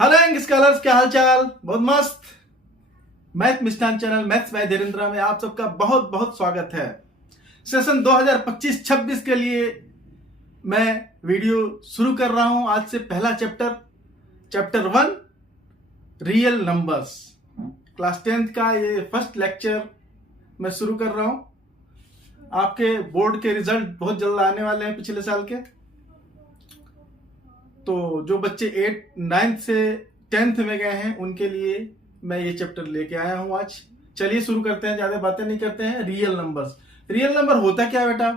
Hello young scholars, क्या हाल चाल? बहुत मस्त। Math Mishthan channel maths by Dhirendra में आप सबका बहुत बहुत स्वागत है। सेशन 2025-26 के लिए मैं वीडियो शुरू कर रहा हूं। आज से पहला chapter 1 real numbers, class 10th का ये फर्स्ट लेक्चर मैं शुरू कर रहा हूं। आपके बोर्ड के रिजल्ट बहुत जल्द आने वाले हैं पिछले साल के, तो जो बच्चे 9th से 10th में गए हैं उनके लिए मैं ये चैप्टर लेके आया हूं आज। चलिए शुरू करते हैं, ज्यादा बातें नहीं करते हैं। Real numbers. रियल नंबर होता क्या बेटा?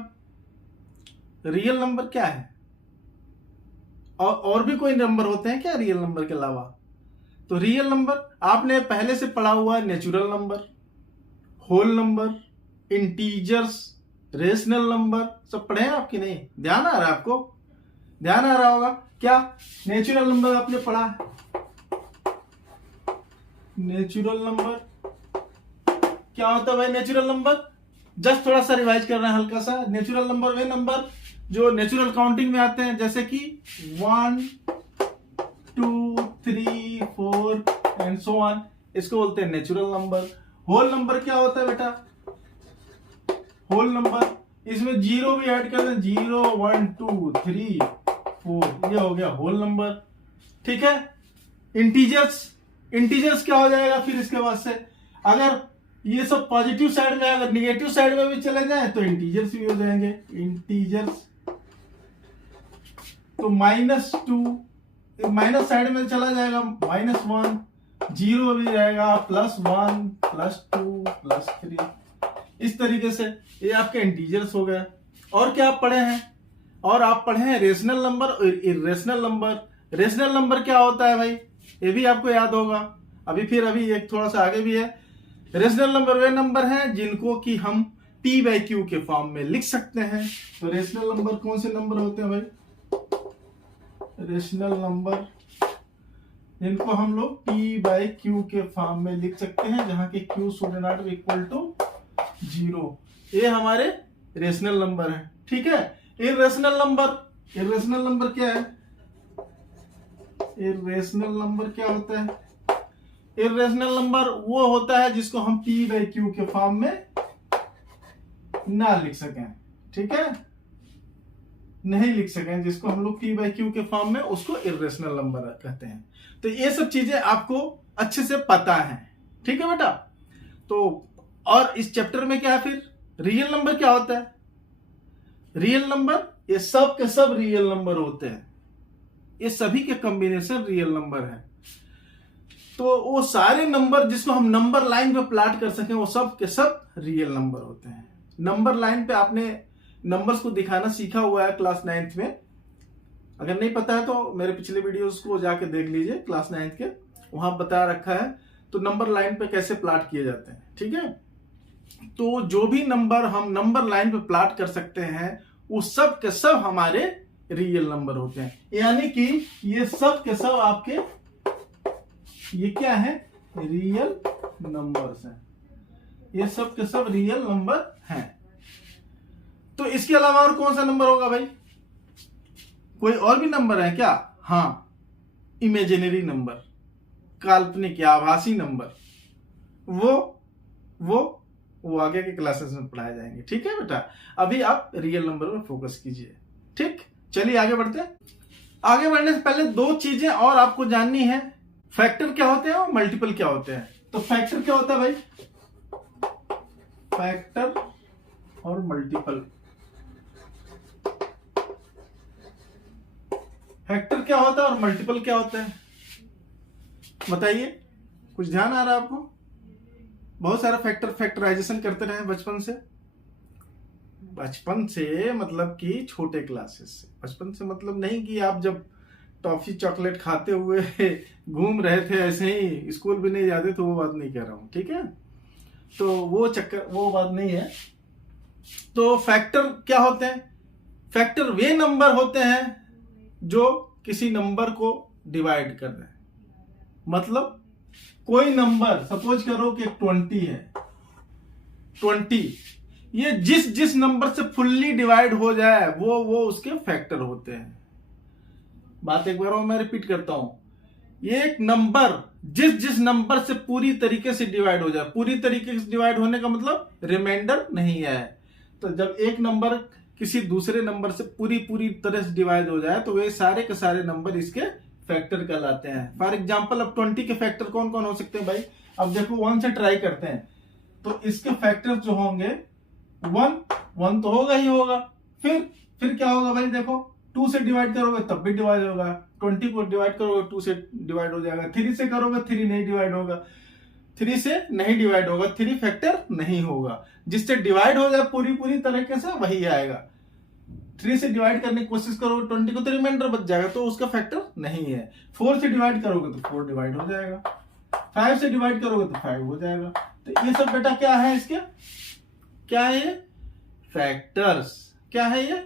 रियल नंबर क्या है? और भी कोई नंबर होते हैं क्या रियल नंबर के अलावा? तो रियल नंबर आपने पहले से पढ़ा हुआ है। Natural number, whole number, integers, rational number सब पढ़े हैं आपकी? नहीं ध्यान आ रहा है आपको? ध्यान आ रहा होगा क्या? नेचुरल नंबर आपने पढ़ा है। नेचुरल नंबर क्या होता है भाई? नेचुरल नंबर जस्ट थोड़ा सा रिवाइज कर रहे हैं हल्का सा। नेचुरल नंबर वे नंबर जो नेचुरल काउंटिंग में आते हैं, जैसे कि 1 2 3 4 एंड सो ऑन, इसको बोलते हैं नेचुरल नंबर। होल नंबर क्या होता है बेटा? होल नंबर इसमें जीरो भी ऐड कर दें, 0 1 2 3 4, ये हो गया होल नंबर। ठीक है। इंटीजर्स क्या हो जाएगा फिर इसके बाद से? अगर ये सब पॉजिटिव साइड में, अगर निगेटिव साइड में भी चले जाए तो इंटीजर्स भी हो जाएंगे। इंटीजर्स तो -2 माइनस साइड में चला जाएगा, -1, 0 भी जाएगा, +1 +2 +3, इस तरीके से ये आपके इंटीजर्स हो गए। और क्या आप पढ़े हैं? और आप पढ़े हैं रेशनल नंबर और इरेशनल नंबर। रेशनल नंबर क्या होता है भाई? ये भी आपको याद होगा। अभी एक थोड़ा सा आगे भी है। रेशनल नंबर वे नंबर हैं जिनको कि हम P/Q के फॉर्म में लिख सकते हैं। तो रेशनल नंबर कौन से नंबर होते हैं भाई? रेशनल नंबर जिनको हम लोग P/Q के फॉर्म में लिख सकते हैं, जहां के Q should not be equal to 0। ये हमारे रेशनल नंबर है। ठीक है। इरेशनल नंबर क्या है? इरेशनल नंबर क्या होता है? इरेशनल नंबर वो होता है जिसको हम P/Q के फॉर्म में ना लिख सकें। ठीक है, नहीं लिख सकें, जिसको हम लोग P/Q के फॉर्म में, उसको इरेशनल नंबर कहते हैं। तो ये सब चीजें आपको अच्छे से पता है। ठीक है बेटा। तो और इस चैप्टर में क्या है फिर? रियल नंबर क्या होता है? रियल नंबर ये सब के सब रियल नंबर होते हैं। ये सभी के कॉम्बिनेशन रियल नंबर है। तो वो सारे नंबर जिसको हम नंबर लाइन पे प्लॉट कर सकें, वो सब के सब रियल नंबर होते हैं। नंबर लाइन पे आपने नंबर्स को दिखाना सीखा हुआ है क्लास 9th में। अगर नहीं पता है तो मेरे पिछले वीडियोस को जाके देख लीजिए, क्लास 9th के, वहां बता रखा है। तो नंबर लाइन पे कैसे प्लॉट किए जाते हैं। ठीक है। तो जो भी नंबर हम नंबर लाइन पे प्लॉट कर सकते हैं, वो सब के सब हमारे रियल नंबर होते हैं। यानी कि ये सब के सब आपके, ये क्या है? रियल नंबर्स हैं। ये सब के सब रियल नंबर हैं। तो इसके अलावा और कौन सा नंबर होगा भाई? कोई और भी नंबर है क्या? हाँ, इमेजिनरी नंबर, काल्पनिक या आभासी नंबर, वो आगे के क्लासेस में पढ़ाए जाएंगे। ठीक है बेटा। अभी आप रियल नंबर पर फोकस कीजिए। ठीक, चलिए आगे बढ़ते हैं। आगे बढ़ने से पहले दो चीजें और आपको जाननी है। फैक्टर क्या होते हैं और मल्टीपल क्या होते हैं। तो फैक्टर क्या होता है भाई? फैक्टर और मल्टीपल। फैक्टर क्या होता है और मल्टीपल क्या होता है, बताइए। कुछ ध्यान आ रहा है आपको? बहुत सारा फैक्टराइजेशन करते रहे बचपन से मतलब कि छोटे क्लासेस से। बचपन से मतलब नहीं कि आप जब टॉफी चॉकलेट खाते हुए घूम रहे थे ऐसे ही, स्कूल भी नहीं जाते, तो वो बात नहीं कह रहा हूं। ठीक है। तो वो बात नहीं है। तो फैक्टर क्या होते हैं? फैक्टर वे नंबर होते हैं जो किसी नंबर को डिवाइड कर रहे हैं। मतलब कोई नंबर, सपोज करो कि 20 है, 20 ये जिस नंबर से फुल्ली डिवाइड हो जाए वो उसके फैक्टर होते हैं। बात एक बार और मैं रिपीट करता हूं। एक नंबर जिस जिस नंबर से पूरी तरीके से डिवाइड हो जाए, पूरी तरीके से डिवाइड होने का मतलब रिमाइंडर नहीं है। तो जब एक नंबर किसी दूसरे नंबर से पूरी तरह से डिवाइड हो जाए तो वे सारे के सारे नंबर इसके फैक्टर कहलाते हैं। फॉर एग्जांपल अब 20 के फैक्टर कौन कौन हो सकते हैं भाई? अब देखो 1 से ट्राई करते हैं तो इसके फैक्टर जो होंगे 1 तो होगा ही होगा। फिर क्या होगा भाई? देखो 2 से डिवाइड करोगे तब भी डिवाइड होगा, 20 को डिवाइड करोगे 2 से डिवाइड हो जाएगा, 3 से करोगे 3 नहीं डिवाइड होगा, 3 से नहीं डिवाइड होगा, 3 फैक्टर नहीं होगा। जिससे डिवाइड हो जाए पूरी तरीके से वही आएगा। 3 से डिवाइड करने की कोशिश करोगे 20 को तो रिमाइंडर बच जाएगा, तो उसका फैक्टर नहीं है। 4 से डिवाइड करोगे तो 4 डिवाइड हो जाएगा, 5 से डिवाइड करोगे तो 5 हो जाएगा। तो ये सब बेटा क्या है? इसके क्या है? ये फैक्टर्स। क्या है ये?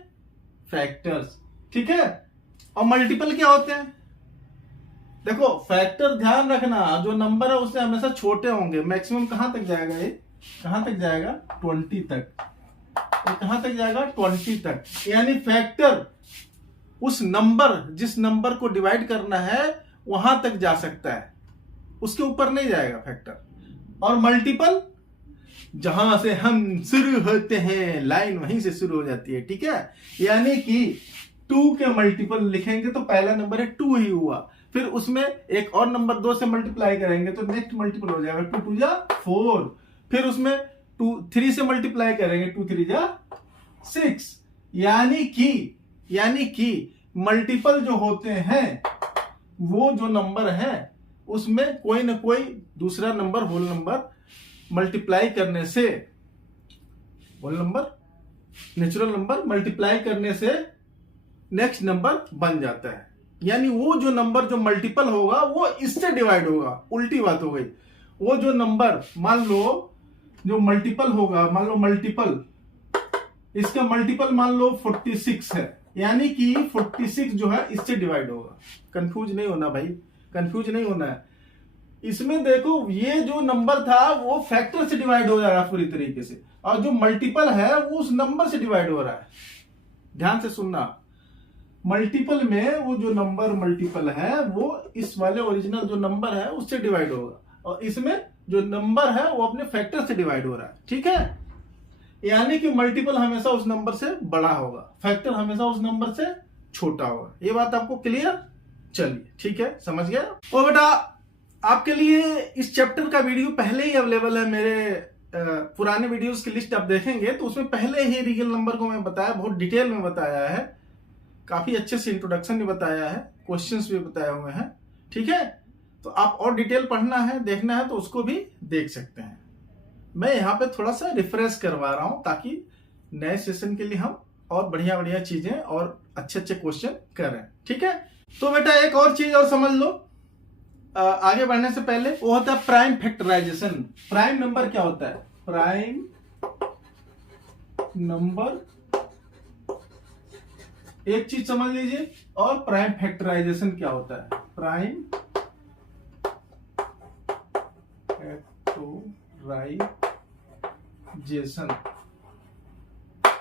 फैक्टर्स। ठीक है। और मल्टीपल क्या होते हैं? देखो फैक्टर ध्यान रखना, जो नंबर है उससे हमेशा छोटे होंगे। मैक्सिमम कहां तक जाएगा? ये कहां तक जाएगा? 20 तक। ये कहां तक जाएगा? 20 तक। यानी फैक्टर उस नंबर, जिस नंबर को डिवाइड करना है वहां तक जा सकता है, उसके ऊपर नहीं जाएगा फैक्टर। और मल्टीपल जहां से हम शुरू होते हैं लाइन वहीं से शुरू हो जाती है। ठीक है। यानी कि 2 के मल्टीपल लिखेंगे तो पहला नंबर है 2 ही हुआ, फिर उसमें एक और नंबर 2 से मल्टीप्लाई करेंगे तो नेक्स्ट मल्टीपल हो जाएगा 2 2 जा 4, फिर उसमें 3 से मल्टीप्लाई करेंगे 2 3 जा 6। यानी कि मल्टीपल जो होते हैं वो जो नंबर है उसमें कोई ना कोई दूसरा नंबर होल नंबर मल्टीप्लाई करने से, whole number natural number multiply करने से नेक्स्ट नंबर बन जाता है। यानी वो जो नंबर जो मल्टीपल होगा वो इससे डिवाइड होगा। उल्टी बात हो गई। वो जो नंबर मान लो जो मल्टीपल होगा, मान लो मल्टीपल, इसका मल्टीपल मान लो 46 है, यानी कि 46 जो है इससे डिवाइड होगा। कंफ्यूज नहीं होना भाई, कंफ्यूज नहीं होना है। इसमें देखो ये जो नंबर था वो फैक्टर से डिवाइड हो जाएगा पूरी तरीके से, और जो मल्टीपल है वो उस नंबर से डिवाइड हो रहा है। ध्यान से सुनना, मल्टीपल में वो जो नंबर मल्टीपल है वो इस वाले ओरिजिनल जो नंबर है उससे डिवाइड होगा, और इसमें जो नंबर है वो अपने फैक्टर से डिवाइड हो रहा है। ठीक है। यानी कि मल्टीपल हमेशा उस नंबर से बड़ा होगा, फैक्टर हमेशा उस नंबर से छोटा होगा। ये बात आपको क्लियर? चलिए ठीक है, समझ गया। और बेटा आपके लिए इस चैप्टर का वीडियो पहले ही अवेलेबल है। मेरे पुराने वीडियोस की लिस्ट आप देखेंगे तो उसमें पहले ही रियल नंबर को मैं बताया, बहुत डिटेल में बताया है, काफी अच्छे से इंट्रोडक्शन भी बताया है, क्वेश्चंस भी बताए हुए हैं। ठीक है। तो आप और डिटेल पढ़ना है, देखना है तो उसको भी देख सकते हैं। मैं यहाँ पे थोड़ा सा रिफ्रेश करवा रहा हूं ताकि नए सेशन के लिए हम और बढ़िया चीजें और अच्छे क्वेश्चन करें। ठीक है। तो बेटा एक और चीज और समझ लो आगे बढ़ने से पहले, वो होता है प्राइम फैक्टराइजेशन। प्राइम नंबर क्या होता है? प्राइम नंबर एक चीज समझ लीजिए, और प्राइम फैक्टराइजेशन क्या होता है? प्राइम फैक्टराइजेशन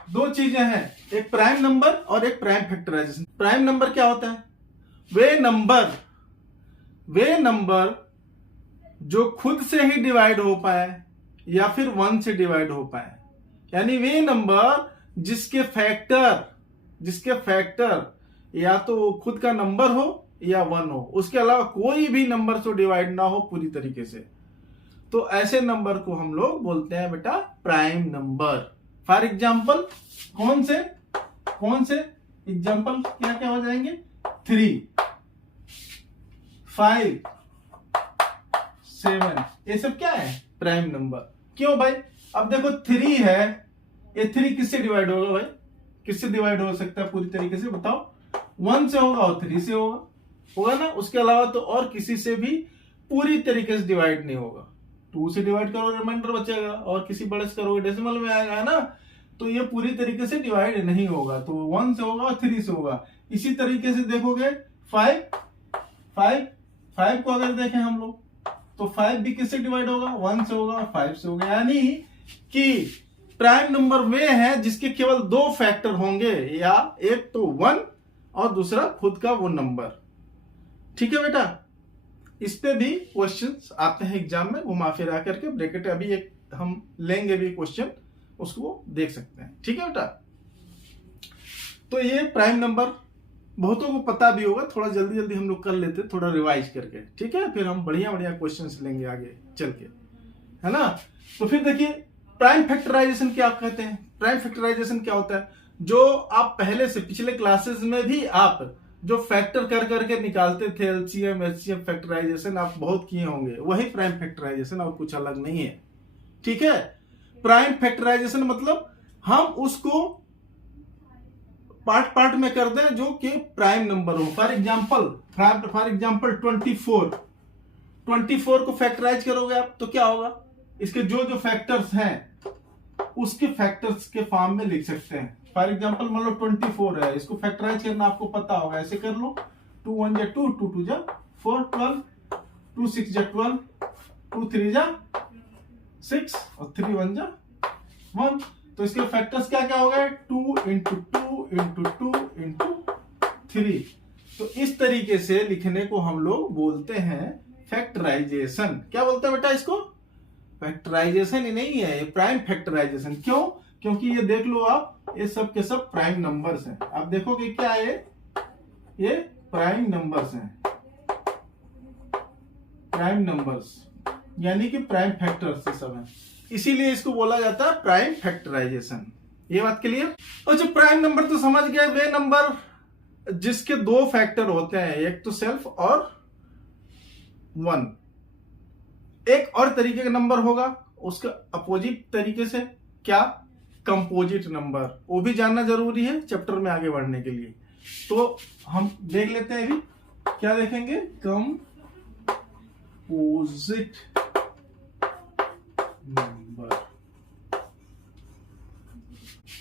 दो चीजें हैं, एक प्राइम नंबर और एक प्राइम फैक्टराइजेशन। प्राइम नंबर क्या होता है? वे नंबर जो खुद से ही डिवाइड हो पाए या फिर 1 से डिवाइड हो पाए, यानी वे नंबर जिसके फैक्टर या तो खुद का नंबर हो या 1 हो, उसके अलावा कोई भी नंबर से डिवाइड ना हो पूरी तरीके से, तो ऐसे नंबर को हम लोग बोलते हैं बेटा प्राइम नंबर। फॉर एग्जाम्पल कौन से एग्जाम्पल क्या हो जाएंगे? 3, 5, 7, ये सब क्या है? Prime number. क्यों भाई? अब देखो 3 है, ये 3 किससे डिवाइड होगा भाई? किससे डिवाइड हो सकता है पूरी तरीके से? बताओ। 1 से होगा और 3 से होगा ना, उसके अलावा तो और किसी से भी पूरी तरीके से डिवाइड नहीं होगा। 2 से डिवाइड करो रिमाइंडर बचेगा, और किसी बड़े से करोगे डेसिमल में आएगा ना, तो ये पूरी तरीके से डिवाइड नहीं होगा। तो 1 से होगा और 3 से होगा। इसी तरीके से देखोगे 5 को अगर देखें हम लोग तो 5 भी किससे डिवाइड होगा? 1 से होगा और 5 से होगा। यानी कि प्राइम नंबर वे है जिसके केवल 2 फैक्टर होंगे, या एक तो 1 और दूसरा खुद का वो नंबर। ठीक है बेटा। इस पे भी क्वेश्चंस आते हैं एग्जाम में घुमा फिरा करके, ब्रैकेट अभी एक हम लेंगे भी क्वेश्चन, उसको देख सकते हैं। ठीक है बेटा, तो ये प्राइम नंबर बहुतों को पता भी होगा, थोड़ा जल्दी जल्दी हम लोग कर लेते हैं, थोड़ा रिवाइज करके। ठीक है, फिर हम बढ़िया बढ़िया क्वेश्चंस लेंगे आगे चल के, है ना। तो फिर देखिए प्राइम फैक्टराइजेशन क्या कहते हैं। प्राइम फैक्टराइजेशन क्या होता है, जो आप पहले से पिछले क्लासेस में भी आप जो फैक्टर कर करके निकालते थे, एलसीएम एचसीएम फैक्टराइजेशन आप बहुत किए होंगे, वही प्राइम फैक्टराइजेशन और कुछ अलग नहीं है। ठीक है, प्राइम फैक्टराइजेशन मतलब हम उसको पार्ट पार्ट में कर दें जो कि प्राइम नंबर हो। फॉर एग्जांपल 24 को फैक्टराइज करोगे आप तो क्या होगा, इसके जो जो फैक्टर्स हैं उसके फैक्टर्स के फॉर्म में लिख सकते हैं। फॉर एग्जांपल मान लो 24 है, इसको फैक्टराइज करना आपको पता होगा, ऐसे कर लो 2 1 जा 2 2 2 जा 4 12 2 6 जा 12 2 3 जा 6 और 3 1 जा 1। तो इसके फैक्टर्स क्या क्या हो गए, 2 इंटू 2 इंटू 2 इंटू 3। तो इस तरीके से लिखने को हम लोग बोलते हैं फैक्टराइजेशन। क्या बोलते हैं बेटा इसको, फैक्टराइजेशन ही नहीं है, ये प्राइम फैक्टराइजेशन। क्यों, क्योंकि ये देख लो आप, ये सब के सब प्राइम नंबर्स हैं। आप देखोगे क्या है, ये प्राइम नंबर्स हैं, प्राइम नंबर्स यानी कि प्राइम फैक्टर्स से सब हैं, इसीलिए इसको बोला जाता है प्राइम फैक्टराइजेशन। ये बात क्लियर। और जो प्राइम नंबर तो समझ गए, वे नंबर जिसके दो फैक्टर होते हैं, एक तो सेल्फ और 1। एक और तरीके का नंबर होगा उसका अपोजिट तरीके से, क्या, कंपोजिट नंबर। वो भी जानना जरूरी है चैप्टर में आगे बढ़ने के लिए। तो हम देख लेते हैं अभी, क्या देखेंगे, कंपोजिट नंबर।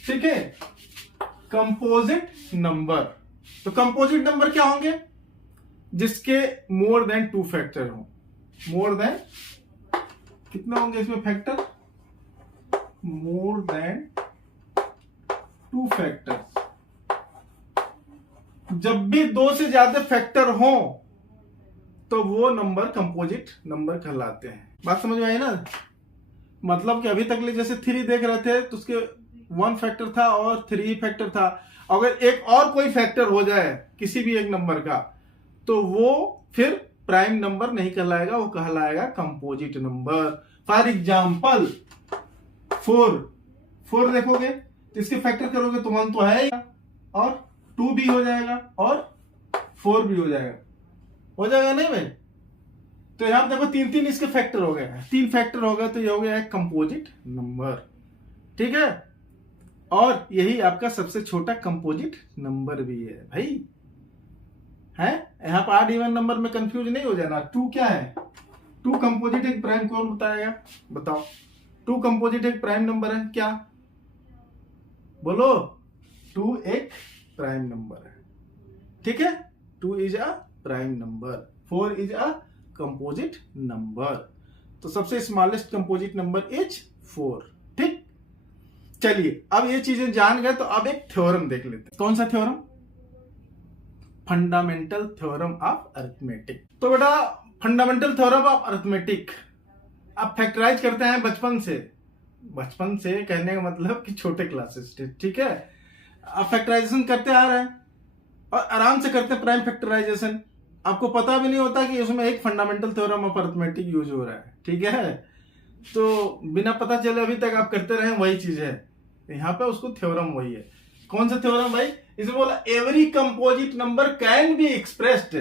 ठीक है, कंपोजिट नंबर। तो कंपोजिट नंबर क्या होंगे, जिसके मोर देन 2 फैक्टर हो। मोर देन कितने होंगे इसमें फैक्टर, मोर देन 2 फैक्टर। जब भी 2 से ज्यादा फैक्टर हो तो वो नंबर कंपोजिट नंबर कहलाते हैं। बात समझ में आई ना। मतलब कि अभी तक जैसे 3 देख रहे थे तो उसके 1 फैक्टर था और 3 फैक्टर था। अगर एक और कोई फैक्टर हो जाए किसी भी एक नंबर का तो वो फिर प्राइम नंबर नहीं कहलाएगा, वो कहलाएगा कंपोजिट नंबर। फॉर एग्जाम्पल 4 देखोगे तो इसके फैक्टर करोगे तो 1 तो है ही, और 2 भी हो जाएगा और 4 भी हो जाएगा नहीं भाई। तो यहां देखो 3 इसके फैक्टर हो गए, 3 फैक्टर हो गए तो ये हो गया एक कंपोजिट नंबर। ठीक है, और यही आपका सबसे छोटा कंपोजिट नंबर भी है भाई, है। यहाँ पर ऑड इवन नंबर में कंफ्यूज नहीं हो जाना। 2 क्या है, 2 कंपोजिट एक प्राइम, कौन बताएगा, बताओ। 2 कंपोजिट एक प्राइम नंबर है क्या, बोलो। 2 एक प्राइम नंबर है, ठीक है। 2 is a prime number, 4 is a composite number. तो सबसे स्मॉलेस्ट कंपोजिट नंबर इज 4। ठीक, चलिए अब ये चीजें जान गए तो अब एक थ्योरम देख लेते हैं। कौन सा theorem, fundamental theorem of arithmetic. तो बेटा फंडामेंटल थ्योरम ऑफ अरिथमेटिक आप फैक्टराइज करते हैं बचपन से कहने का मतलब कि छोटे क्लासेस से, ठीक है। आप फैक्टराइजेशन करते आ रहे हैं और आराम से करते हैं प्राइम फैक्टराइजेशन। आपको पता भी नहीं होता कि उसमें एक fundamental theorem of arithmetic use हो रहा है, ठीक है। तो बिना पता चले अभी तक आप करते रहे वही चीज है, यहाँ पे उसको थ्योरम वही है। कौन सा थ्योरम भाई, इसे बोला every composite number can be expressed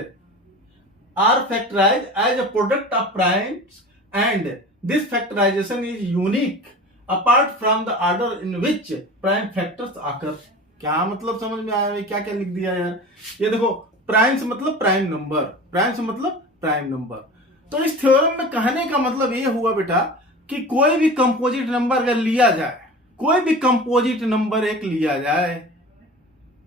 or factorise as a product of primes and this factorisation is unique apart from the order in which prime factors आकर। क्या मतलब समझ में आया भाई, क्या क्या लिख दिया यार। ये देखो प्राइम्स मतलब प्राइम नंबर, प्राइम्स मतलब प्राइम नंबर। तो इस थ्योरम में कहने का मतलब ये हुआ बेटा कि कोई भी कंपोजिट नंबर अगर लिया जाए, कोई भी कंपोजिट नंबर एक लिया जाए,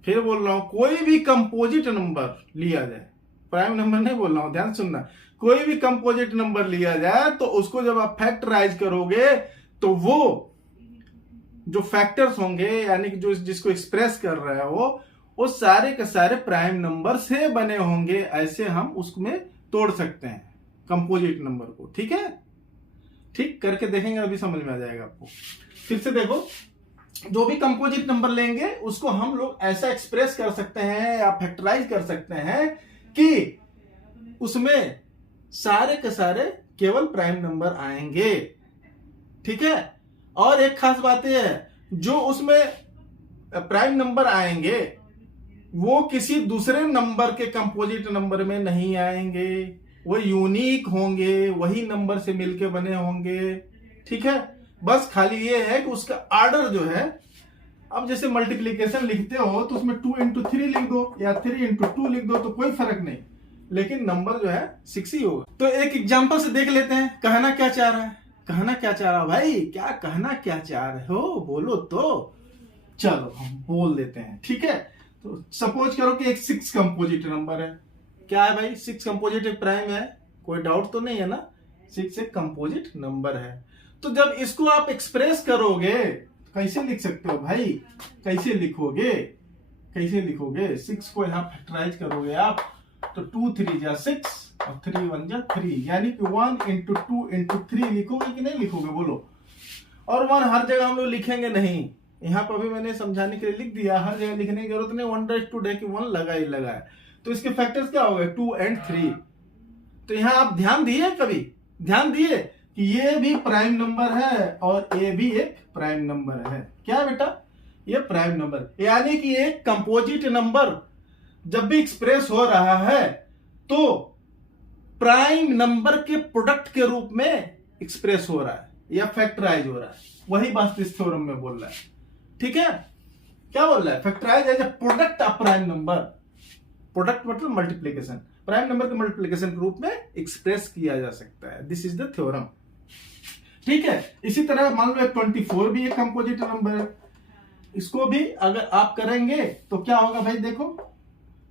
फिर बोल रहा हूं कोई भी कंपोजिट नंबर लिया जाए, प्राइम नंबर नहीं बोल रहा हूं, ध्यान सुनना। कोई भी कंपोजिट नंबर लिया जाए तो उसको जब आप फैक्टराइज करोगे तो वो जो फैक्टर्स होंगे यानी कि जो जिसको एक्सप्रेस कर रहे हो वो सारे के सारे प्राइम नंबर से बने होंगे, ऐसे हम उसमें तोड़ सकते हैं। कंपोजिट नंबर को। ठीक है, ठीक करके देखेंगे, अभी समझ में आ जाएगा आपको। फिर से देखो, जो भी कंपोजिट नंबर लेंगे उसको हम लोग ऐसा एक्सप्रेस कर सकते हैं या फैक्टराइज कर सकते हैं कि उसमें सारे के सारे केवल प्राइम नंबर आएंगे। ठीक है, और एक खास बात यह है, जो उसमें प्राइम नंबर आएंगे वो किसी दूसरे नंबर के कंपोजिट नंबर में नहीं आएंगे, वो यूनिक होंगे, वही नंबर से मिलके बने होंगे। ठीक है, बस खाली ये है कि उसका ऑर्डर जो है, अब जैसे मल्टीप्लीकेशन लिखते हो तो उसमें 2 into 3 लिख दो या 3 into 2 लिख दो तो कोई फर्क नहीं, लेकिन नंबर जो है 6 ही होगा। तो एक एग्जांपल से देख लेते हैं, कहना क्या चाह रहा है, कहना क्या चाह रहा है भाई, क्या कहना क्या चाह रहे हो, बोलो तो। चलो हम बोल देते हैं। ठीक है, तो सपोज करो कि एक 6 कंपोजिट नंबर है। क्या है भाई, 6 कंपोजिट एक प्राइम है, कोई डाउट तो नहीं है ना, 6 एक कंपोजिट नंबर है। तो जब इसको आप एक्सप्रेस करोगे कैसे लिख सकते हो भाई, कैसे लिखोगे, कैसे लिखोगे, 6 को यहां फैक्टराइज करोगे आप तो 2 3 जा 6 और 3 1 जा 3, यानी कि 1 into 2 into 3 लिखोगे कि नहीं लिखोगे, बोलो। और 1 हर जगह हम लोग लिखेंगे नहीं, यहाँ पर भी मैंने समझाने के लिए लिख दिया, हर जगह लिखने की जरूरत नहीं, 1/2 लगा ही लगा है। तो इसके फैक्टर्स क्या हो गए, 2 and 3। तो यहाँ आप ध्यान दिए, कभी ध्यान दिए कि ये भी प्राइम नंबर है और ये भी एक प्राइम नंबर है। क्या बेटा, ये प्राइम नंबर, यानी कि एक कंपोजिट नंबर जब भी एक्सप्रेस हो रहा है तो प्राइम नंबर के प्रोडक्ट के रूप में एक्सप्रेस हो रहा है या फैक्टराइज हो रहा है। वही बात इस थ्योरम में बोल रहा है। ठीक है, क्या बोल रहा है, factorise as a product of prime number. Product मतलब मल्टीप्लीकेशन, प्राइम नंबर के मल्टीप्लीकेशन के रूप में एक्सप्रेस किया जा सकता है। This is the theorem. ठीक है, इसी तरह मान लो 24 भी एक कंपोजिट नंबर है, इसको भी अगर आप करेंगे तो क्या होगा भाई, देखो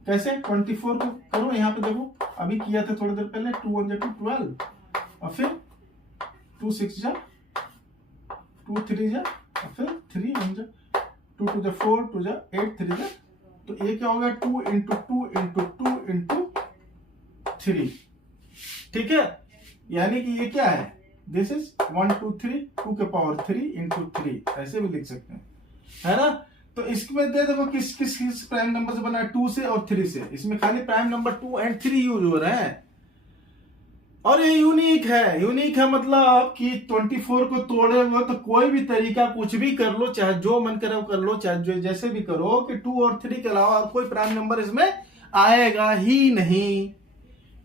कैसे 24 को करो, यहाँ पे देखो अभी किया था थोड़ी देर पहले, 2 1 जा 12 और फिर 2 6 जा 2 3 जा और फिर 3 1 जा 2 2 जा 4 2 जा 8 3 जा, तो ये क्या होगा 2 into 2 into 2 into 3। ठीक है, यानी कि ये क्या है, दिस इज 1 2 3 2 के पावर 3 into 3, ऐसे भी लिख सकते हैं, है ना। तो इसमें दे देखो किस किस किस प्राइम नंबर से बना है, 2 से और 3 से, इसमें खाली प्राइम नंबर 2 and 3 यूज हो रहे हैं। और ये यूनिक है, यूनिक है मतलब कि 24 को तोड़े हुए तो कोई भी तरीका कुछ भी कर लो, चाहे जो मन करे वो कर लो, चाहे जो जैसे भी करो, कि 2 और 3 के अलावा और कोई प्राइम नंबर इसमें आएगा ही नहीं।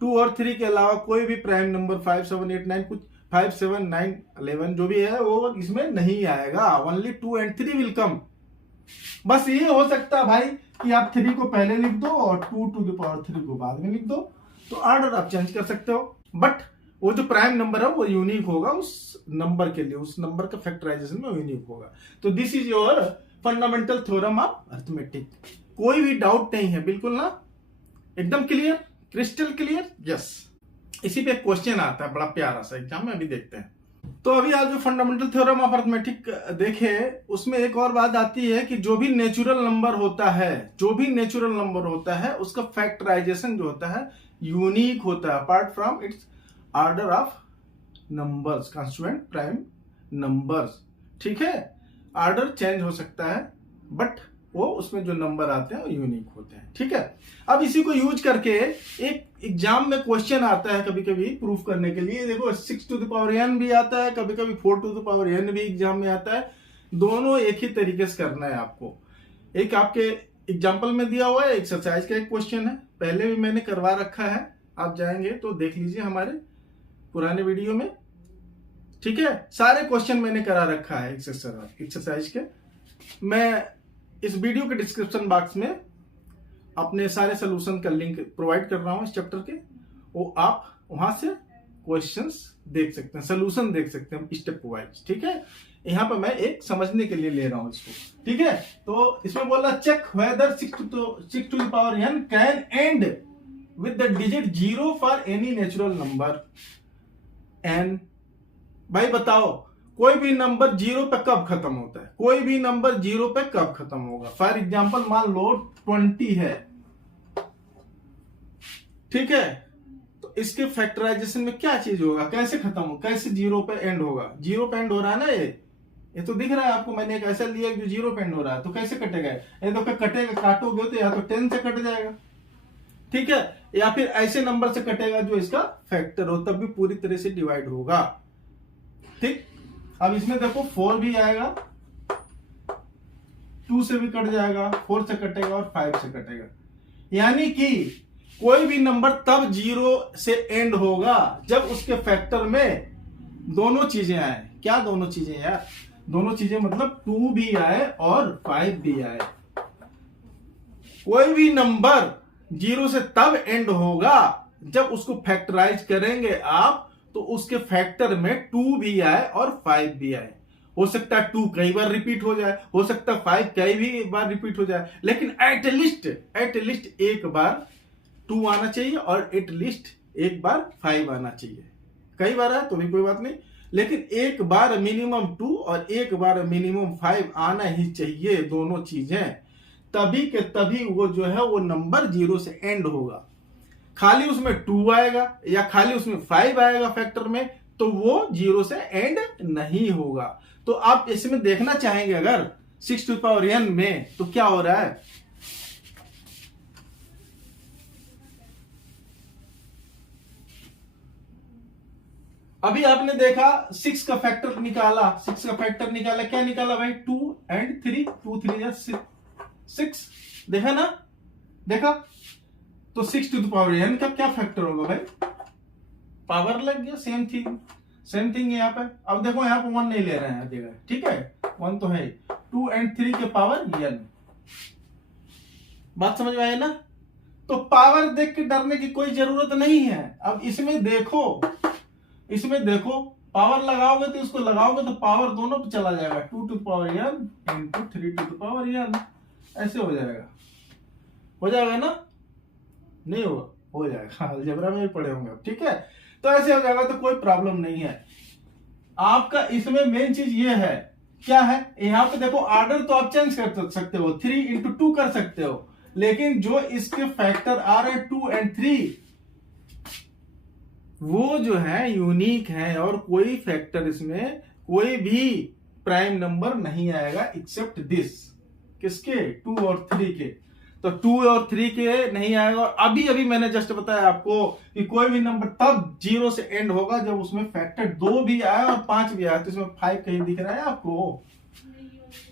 2 और 3 के अलावा कोई भी प्राइम नंबर 5 7 8 9 कुछ 5 7 9 11 जो भी है वो इसमें नहीं आएगा। Only 2 and 3 will come. बस ये हो सकता है भाई कि आप 3 को पहले लिख दो और 2 to the power 3 को बाद में लिख दो, तो ऑर्डर आप चेंज कर सकते हो, बट वो जो प्राइम नंबर है वो यूनिक होगा उस नंबर के लिए, उस नंबर का फैक्टराइजेशन में यूनिक होगा। तो this is your fundamental theorem of arithmetic. कोई भी डाउट नहीं है, बिल्कुल ना, एकदम क्लियर, क्रिस्टल क्लियर। यस, इसी पे एक क्वेश्चन आता है बड़ा प्यारा सा एग्जाम में, अभी देखते हैं। तो अभी आज जो फंडामेंटल थ्योरम ऑफ अरिथमेटिक देखे, उसमें एक और बात आती है कि जो भी नेचुरल नंबर होता है, जो भी नेचुरल नंबर होता है उसका फैक्टराइजेशन जो होता है यूनिक होता है, apart from its order of numbers, constituent prime numbers. ठीक है, ऑर्डर चेंज हो सकता है बट वो उसमें जो नंबर आते हैं वो यूनिक होते हैं। ठीक है, अब इसी को यूज करके एक एग्जाम में क्वेश्चन आता है कभी कभी प्रूफ करने के लिए। देखो 6 to the power n भी आता है, कभी कभी 4 to the power n भी एग्जाम में आता है। दोनों एक ही तरीके से करना है आपको। एक आपके एग्जाम्पल में दिया हुआ है, एक्सरसाइज का एक क्वेश्चन है, पहले भी मैंने करवा रखा है, आप जाएंगे तो देख लीजिए हमारे पुराने वीडियो में। ठीक है, सारे क्वेश्चन मैंने करा रखा है एक्सरसाइज के। मैं इस वीडियो के डिस्क्रिप्शन बॉक्स में अपने सारे सोल्यूशन का लिंक प्रोवाइड कर रहा हूं इस चैप्टर के, वो आप वहां से क्वेश्चंस देख सकते हैं, सोल्यूशन देख सकते हैं स्टेप वाइज। ठीक है, यहाँ पर मैं एक समझने के लिए ले रहा हूं इसको। ठीक है, तो इसमें बोला check whether 6 to the power n can end with the digit 0 for any natural number n। भाई बताओ कोई भी नंबर 0 पे कब खत्म होता है, कोई भी नंबर 0 पे कब खत्म होगा। फॉर एग्जाम्पल मान लो 20 है, ठीक है, तो इसके फैक्टराइजेशन में क्या चीज होगा, कैसे खत्म हो, कैसे जीरो पे एंड होगा। जीरो पे एंड हो रहा है ना, ये तो दिख रहा है आपको, मैंने एक ऐसा लिया जो जीरो पे एंड हो रहा है, तो कैसे कटेगा ये, तो कटेगा, काटोगे तो या तो 10 से कट जाएगा, ठीक है, या फिर ऐसे नंबर से कटेगा जो इसका फैक्टर हो, तब भी पूरी तरह से डिवाइड होगा। ठीक, अब इसमें देखो 4 भी आएगा, 2 से भी कट जाएगा, 4 से कटेगा और 5 से कटेगा। यानी कि कोई भी नंबर तब जीरो से एंड होगा जब उसके फैक्टर में दोनों चीजें आए। क्या दोनों चीजें यार, दोनों चीजें मतलब 2 भी आए और 5 भी आए। कोई भी नंबर जीरो से तब एंड होगा जब उसको फैक्टराइज करेंगे आप, तो उसके फैक्टर में 2 भी आए और 5 भी आए। हो सकता है 2 कई बार रिपीट हो जाए, हो सकता है 5 कई भी बार रिपीट हो जाए, लेकिन एटलीस्ट एक बार 2 आना चाहिए और एटलीस्ट एक बार 5 आना चाहिए। कई बार है तो भी कोई बात नहीं, लेकिन एक बार मिनिमम 2 और एक बार मिनिमम 5 आना ही चाहिए, दोनों चीजें, तभी के तभी वो जो है वो नंबर जीरो से एंड होगा। खाली उसमें 2 आएगा या खाली उसमें 5 आएगा फैक्टर में, तो वो जीरो से एंड नहीं होगा। तो आप इसमें देखना चाहेंगे अगर 6 टू द पावर n में, तो क्या हो रहा है, अभी आपने देखा 6 का फैक्टर निकाला, 6 का फैक्टर निकाला, क्या निकाला भाई, 2 and 3, 2 3 6, देखा ना, देखा, तो 6 टू द पावर n का क्या फैक्टर होगा भाई, पावर लग गया, सेम थिंग यहाँ पे। अब देखो यहाँ पे 1 नहीं ले रहे हैं जगह, ठीक है, 1 तो है, 2 and 3 के पावर n, बात समझ में आई ना। तो पावर देख के डरने की कोई जरूरत नहीं है। अब इसमें देखो पावर लगाओगे तो इसको लगाओगे तो पावर दोनों पे चला जाएगा, 2 to power n into 3 to power n, ऐसे हो जाएगा ना, नहीं होगा, हो जाएगा, अलजेब्रा में भी पढ़े होंगे, ठीक है। तो ऐसे हो जाएगा, तो कोई प्रॉब्लम नहीं है आपका। इसमें मेन चीज ये है, क्या है, यहाँ पे देखो ऑर्डर तो आप चेंज कर सकते हो, 3 इंटू 2 कर सकते हो, लेकिन जो इसके फैक्टर आ रहे हैं 2 and 3, वो जो है यूनिक है, और कोई फैक्टर इसमें कोई भी प्राइम नंबर नहीं आएगा एक्सेप्ट दिस, किसके, 2 और 3 के। तो 2 और 3 के नहीं आएगा। और अभी मैंने जस्ट बताया आपको कि कोई भी नंबर तब जीरो से एंड होगा जब उसमें फैक्टर 2 भी आए और 5 भी आए। तो इसमें 5 कहीं दिख रहा है आपको,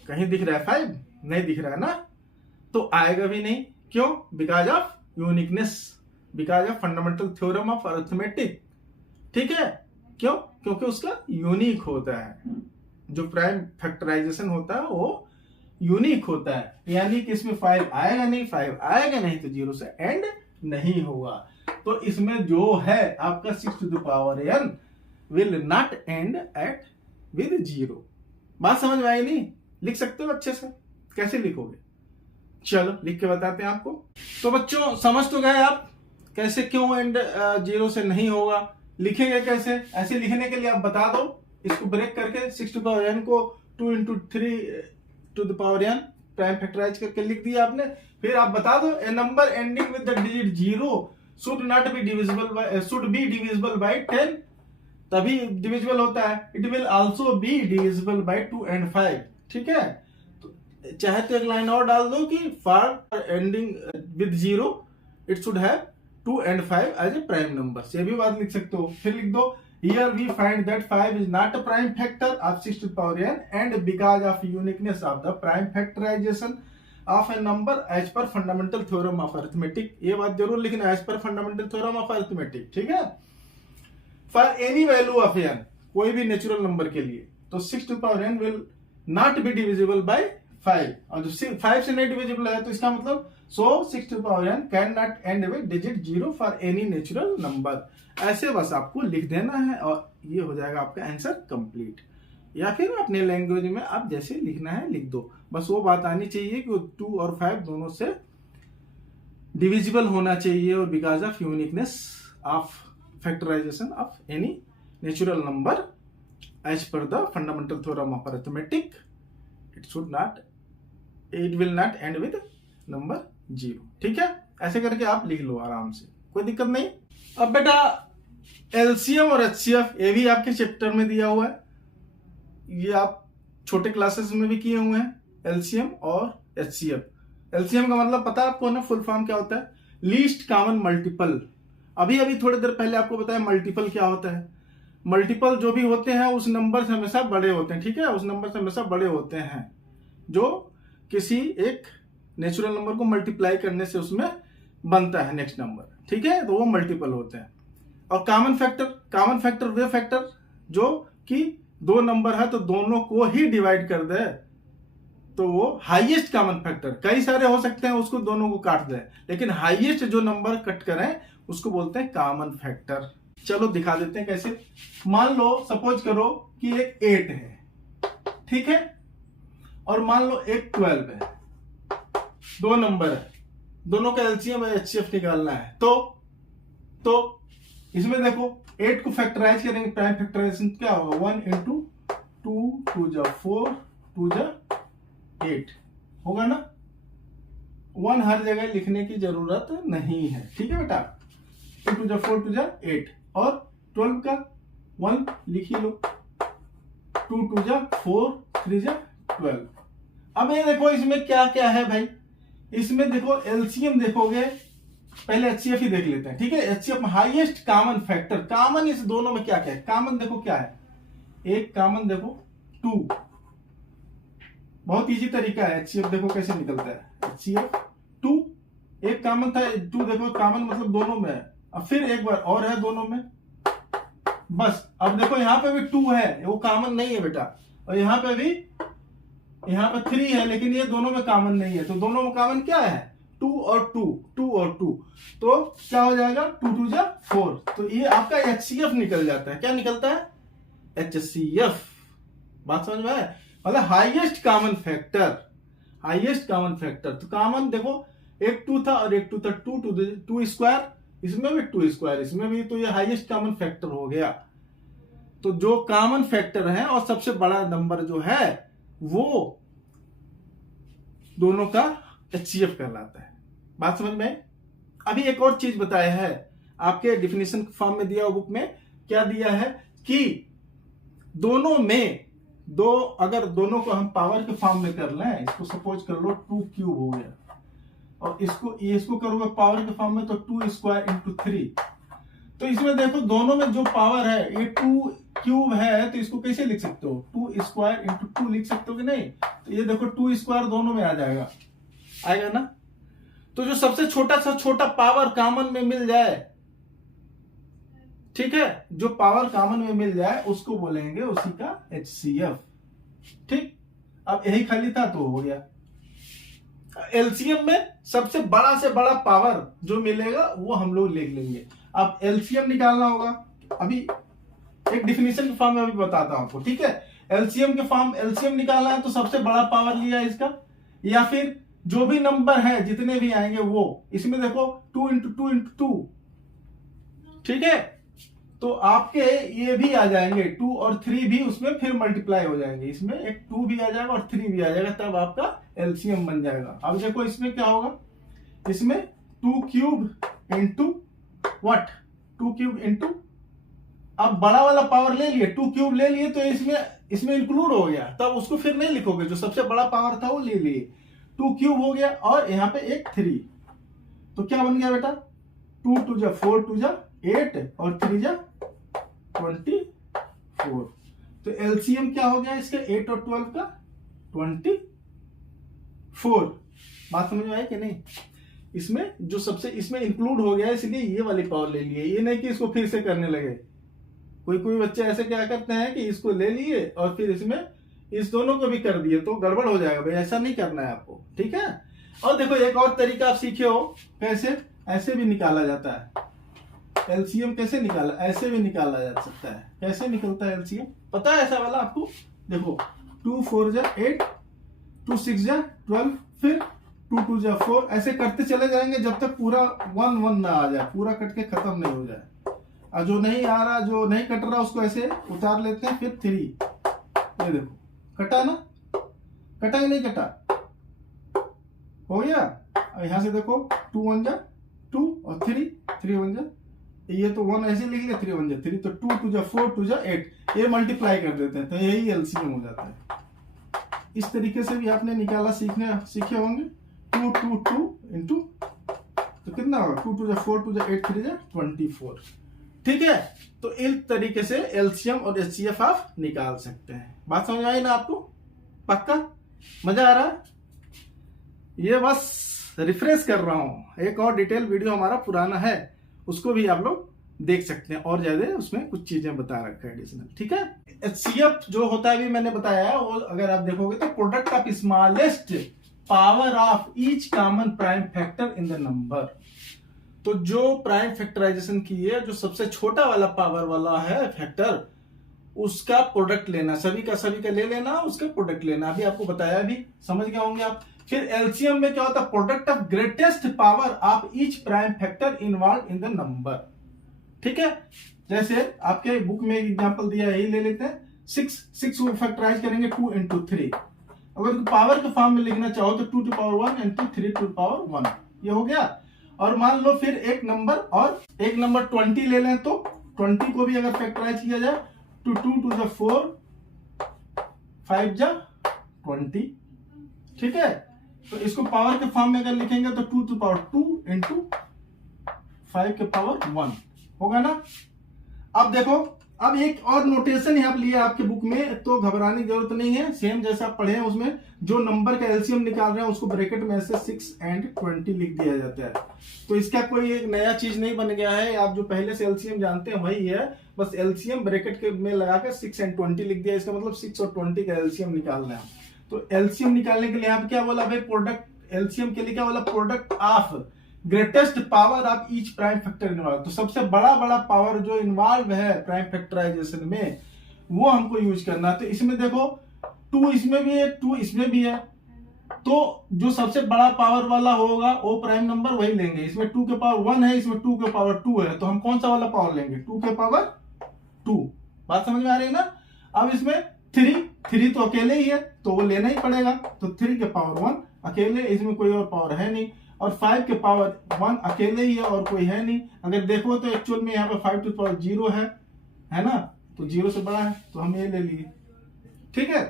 कहीं दिख रहा है 5 नहीं दिख रहा है ना, तो आएगा भी नहीं। क्यों, because of uniqueness, because of fundamental theorem of arithmetic, ठीक है। क्यों, क्योंकि उसका यूनिक होता है, जो प्राइम फैक्टराइजेशन होता है वो यूनिक होता है। यानी कि इसमें 5 आएगा नहीं तो जीरो से एंड नहीं होगा। तो इसमें जो है आपका 6 to the power n will not end at with zero. बात समझ में आई नहीं, लिख सकते हो अच्छे से, कैसे लिखोगे, चलो लिख के बताते हैं आपको। तो बच्चों समझ तो गए आप कैसे, क्यों एंड जीरो से नहीं होगा, लिखेंगे कैसे। ऐसे लिखने के लिए आप बता दो, इसको ब्रेक करके 6 टू पावर n को 2 into 3 to the power n prime factorise करके लिख दिया आपने। फिर आप बता दो, a number ending with the digit 0 should not be divisible by, should be divisible by 10, तभी डिविजिबल होता है। It will also be divisible by 2 and 5, ठीक है। तो चाहे तो एक लाइन और डाल दो कि for ending with 0 it should have 2 and 5 as a prime number, ये भी बात लिख सकते हो। फिर लिख दो, here we find that 5 is not a prime factor of 6 to the power n, and because of uniqueness of the prime factorization of a number as per fundamental theorem of arithmetic, ये बात जरूर लिखना, as per fundamental theorem of arithmetic, ठीक है। for any value of n, कोई भी natural number के लिए, तो 6 to the power n will not be divisible by 5, और जो 5 से नहीं डिविजिबल है तो इसका मतलब so 6 to the power n can not end with digit 0 for any natural number. ऐसे बस आपको लिख देना है और ये हो जाएगा आपका आंसर कंप्लीट। या फिर अपने लैंग्वेज में आप जैसे लिखना है लिख दो, बस वो बात आनी चाहिए कि 2 और 5 दोनों से डिविजिबल होना चाहिए, और because of uniqueness of factorization of any natural number as per the fundamental theorem of arithmetic, it will not end with number 0, ठीक है। ऐसे करके आप लिख लो आराम से, कोई दिक्कत नहीं। अब बेटा एलसीएम और एचसीएफ ये भी आपके चैप्टर में दिया हुआ है, ये आप छोटे क्लासेस में भी किए हुए हैं, एलसीएम और एचसीएफ। एलसीएम का मतलब पता है आपको ना, फुल फॉर्म क्या होता है, लीस्ट कॉमन मल्टीपल। अभी अभी थोड़ी देर पहले आपको बताया मल्टीपल क्या होता है। मल्टीपल जो भी होते हैं उस नंबर से हमेशा बड़े होते हैं, ठीक है, उस नंबर से हमेशा बड़े होते हैं जो किसी एक नेचुरल नंबर को मल्टीप्लाई करने से उसमें बनता है नेक्स्ट नंबर, ठीक है, तो वो मल्टीपल होते हैं। और कॉमन फैक्टर वे फैक्टर जो कि दो नंबर है तो दोनों को ही डिवाइड कर दे तो वो हाईएस्ट कॉमन फैक्टर, कई सारे हो सकते हैं उसको दोनों को काट दे, लेकिन हाईएस्ट जो नंबर कट करें उसको बोलते हैं कॉमन फैक्टर। चलो दिखा देते हैं कैसे। मान लो सपोज करो कि एक 8 है, ठीक है, और मान लो एक 12 है, दो नंबर है, दोनों का एलसीएम और एचसीएफ निकालना है। तो इसमें देखो 8 को फैक्टराइज करेंगे, प्राइम फैक्टराइजेशन क्या होगा, 1 इंटू 2 2 जा 4 2 जा 8 होगा ना। 1 हर जगह लिखने की जरूरत नहीं है, ठीक है बेटा। 2 2 जा 4 2 जा 8 और 12 का 1 लिख ही लो, 2 2 जा 4 3 जा 12। अब ये देखो इसमें क्या क्या है भाई, इसमें देखो एलसीएम देखोगे, पहले एचसीएफ ही देख लेते हैं, ठीक है। HCF highest common factor, common इस दोनों में क्या क्या है, कॉमन देखो क्या है, एक कॉमन देखो 2, बहुत इजी तरीका है। एचसीएफ देखो कैसे निकलता है, एचसीएफ 2, एक कॉमन था 2, देखो कॉमन मतलब दोनों में है, अब फिर एक बार और है दोनों में, बस। अब देखो यहाँ पे भी 2 है, वो कॉमन नहीं है बेटा, और यहाँ पे भी, यहाँ पे 3 है, लेकिन ये दोनों में कॉमन नहीं है, तो दोनों में कॉमन क्या है, 2 और 2, 2 और 2, तो क्या हो जाएगा 2 2 जा 4, तो ये आपका एचसीएफ निकल जाता है। क्या निकलता है, एचसीएफ। बात समझ में आया, मतलब highest common factor, highest common factor. तो कॉमन देखो एक 2 था और एक 2 था, 2 स्क्वायर, इसमें भी 2 स्क्वायर, इसमें भी, तो ये हाईएस्ट कॉमन फैक्टर हो गया। तो जो कॉमन फैक्टर है और सबसे बड़ा नंबर जो है वो दोनों का एचसीएफ कहलाता है। बात समझ में। अभी एक और चीज बताया है आपके डिफिनेशन फॉर्म में दिया, बुक में क्या दिया है कि दोनों में दो, अगर दोनों को हम पावर के फॉर्म में कर लें, इसको सपोज कर लो 2 क्यूब हो गया, और इसको करोगे पावर के फॉर्म में तो 2 स्क्वायर इंटू 3। तो इसमें देखो दोनों में जो पावर है, ये 2 क्यूब है, तो इसको कैसे लिख सकते हो, 2 स्क्वायर इंटू 2 लिख सकते हो कि नहीं। तो ये देखो 2 स्क्वायर दोनों में आ जाएगा, आएगा ना। तो जो सबसे छोटा सा छोटा पावर कॉमन में मिल जाए, ठीक है, जो पावर कॉमन में मिल जाए उसको बोलेंगे उसी का एचसीएफ, ठीक। अब यही खाली था तो हो गया। एलसीएम में सबसे बड़ा से बड़ा पावर जो मिलेगा वो हम लोग लिख लेंगे। अब एलसीएम निकालना होगा, अभी एक डिफिनेशन के फॉर्म में अभी बताता हूं आपको, ठीक है। एलसीएम के फॉर्म, एलसीएम निकालना है तो सबसे बड़ा पावर लिया इसका, या फिर जो भी नंबर है जितने भी आएंगे वो, इसमें देखो 2 इंटू 2 इंटू 2, ठीक है। तो आपके ये भी आ जाएंगे 2 और 3 भी उसमें फिर मल्टीप्लाई हो जाएंगे, इसमें एक 2 भी आ जाएगा और 3 भी आ जाएगा, तब आपका एलसीएम बन जाएगा। अब देखो इसमें क्या होगा, इसमें 2 cube into what, 2 cube into, अब बड़ा वाला पावर ले लिए, 2 क्यूब ले लिए, तो इसमें इंक्लूड हो गया, तब उसको फिर नहीं लिखोगे, जो सबसे बड़ा पावर था वो ले लिए, 2 क्यूब हो गया, और यहाँ पे एक 3, तो क्या बन गया बेटा, 2 2 जा 4 2 जा 8 और 3 जा 24। तो एलसीएम क्या हो गया इसका, 8 और 12 का 24। बात समझ में आई कि नहीं। इसमें जो सबसे इसमें इंक्लूड हो गया, इसलिए ये वाली पावर ले लिए, ये नहीं कि इसको फिर से करने लगे। कोई बच्चे ऐसे क्या करते हैं कि इसको ले लिए और फिर इसमें इस दोनों को भी कर दिए, तो गड़बड़ हो जाएगा भाई, ऐसा नहीं करना है आपको, ठीक है। और देखो एक और तरीका आप सीखे हो, कैसे, ऐसे भी निकाला जाता है एलसीएम। कैसे निकाला, ऐसे भी निकाला जा सकता है। कैसे निकलता है एलसीएम, पता है ऐसा वाला आपको, देखो 2 4 जा 8, 2 6 जा 12, फिर 2 2 जा 4, ऐसे करते चले जाएंगे जब तक पूरा 1 1 ना आ जाए, पूरा कट के खत्म नहीं हो जाए। और जो नहीं आ रहा, जो नहीं कट रहा, उसको ऐसे उतार लेते हैं, फिर 3, ये देखो कटा ना, कटा ही नहीं कटा, हो गया। अब यहां से देखो 2 1 जा 2 और 3 3 1 जा ये तो 1 ऐसे लिख लिया, 3 1 जा 3, तो 2 2 जा 4 2 जा 8, ये मल्टीप्लाई कर देते हैं तो यही एलसीएम हो जाता है। इस तरीके से भी आपने निकाला सीखे होंगे। 2 2 2 इंटू तो कितना होगा, 2 2 जा 4 2 जा 8 3 जा 24। ठीक है, तो इस तरीके से एलसीएम और एचसीएफ आप निकाल सकते हैं। बात समझ आई ना आपको? पक्का मजा आ रहा है? ये बस रिफ्रेश कर रहा हूं, एक और डिटेल वीडियो हमारा पुराना है, उसको भी आप लोग देख सकते हैं, और ज्यादा उसमें कुछ चीजें बता रखा है एडिशनल। ठीक है, एचसीएफ जो होता है अभी मैंने बताया, वो अगर आप देखोगे तो product of smallest power of each common prime factor in the number. तो जो प्राइम फैक्टराइजेशन की है, जो सबसे छोटा वाला पावर वाला है फैक्टर, उसका प्रोडक्ट लेना, सभी का ले लेना, उसका प्रोडक्ट लेना, अभी आपको बताया, भी समझ गए होंगे आप। फिर एलसीएम में क्या होता है, product of greatest power of each prime factor involve in the number. ठीक है, जैसे आपके बुक में एग्जांपल दिया है, यही ले लेते हैं। 6 को फैक्टराइज करेंगे 2 into 3। अगर पावर के फॉर्म में लिखना चाहो तो 2 to the power 1 into 3 to the power 1, ये हो गया। और मान लो फिर एक नंबर 20 ले लें, तो 20 को भी अगर फैक्टराइज किया जाए तो 2 to the 4 5 जा 20। ठीक है, तो इसको पावर के फॉर्म में अगर लिखेंगे तो 2 to the power 2 into 5 के पावर 1 होगा ना। अब देखो, अब एक और नोटेशन यहाँ पे लिया आपके बुक में, तो घबराने की जरूरत नहीं है, सेम जैसा आप पढ़े हैं उसमें, जो नंबर का एलसीएम निकाल रहे हैं उसको ब्रैकेट में से 6 and 20 लिख दिया जाता है। तो इसका कोई एक नया चीज नहीं बन गया है, आप जो पहले से एलसीएम जानते हैं वही है, बस एलसीएम ब्रैकेट के में लगाकर 6 and 20 लिख दिया। इसका मतलब 6 और 20 का एलसीएम निकालना है। तो एलसीएम निकालने के लिए यहाँ पे क्या बोला भाई, प्रोडक्ट, एलसीएम के लिए क्या बोला, product of greatest power of each prime factor involve. तो सबसे बड़ा पावर जो इन्वॉल्व है प्राइम फैक्टराइजेशन में, वो हमको यूज करना। तो इसमें देखो 2 इसमें भी है, 2 इसमें भी है, तो जो सबसे बड़ा पावर वाला होगा वो प्राइम नंबर वही लेंगे। इसमें 2 के पावर 1 है, इसमें 2 के पावर 2 है, तो हम कौन सा वाला पावर लेंगे, 2 के पावर 2। बात समझ में आ रही है ना। अब इसमें 3 तो अकेले ही है, तो वो लेना ही पड़ेगा, तो 3 के पावर 1 अकेले, इसमें कोई और पावर है नहीं। और 5 के पावर 1 अकेले ही है और कोई है नहीं। अगर देखो तो एक्चुअल में यहाँ पे 5 to the power 0 है ना, तो 0 से बड़ा है, तो हम ये ले लिए। ठीक है,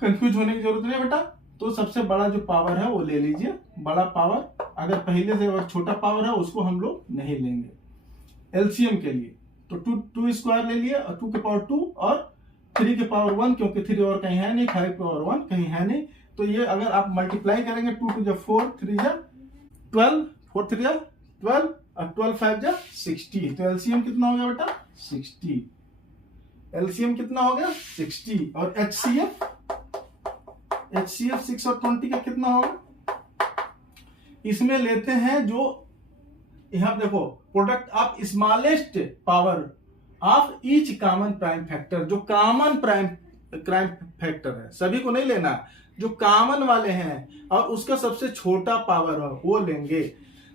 कंफ्यूज होने की जरूरत नहीं बेटा। तो सबसे बड़ा जो पावर है वो ले लीजिए, बड़ा पावर। अगर पहले से अगर छोटा पावर है उसको हम लोग नहीं लेंगे एलसीएम के लिए। तो 2 स्क्वायर ले लिए, और 2 के पावर 2 और 3 के पावर 1, क्योंकि 3 और कहीं है नहीं, 5 के पावर 1 कहीं है नहीं। तो ये अगर आप मल्टीप्लाई करेंगे, 2 2 जा 4 3 जा 12, 4 3 जा 12 और 12 5 जा 60। तो एलसीएम कितना हो गया बेटा, 60। एलसीएम कितना हो गया, 60। और एचसीएफ 6 और 20 का कितना होगा, इसमें लेते हैं जो यहां देखो, product of smallest power of each common prime factor. जो कॉमन प्राइम फैक्टर है, सभी को नहीं लेना, जो कॉमन वाले हैं और उसका सबसे छोटा पावर है वो लेंगे।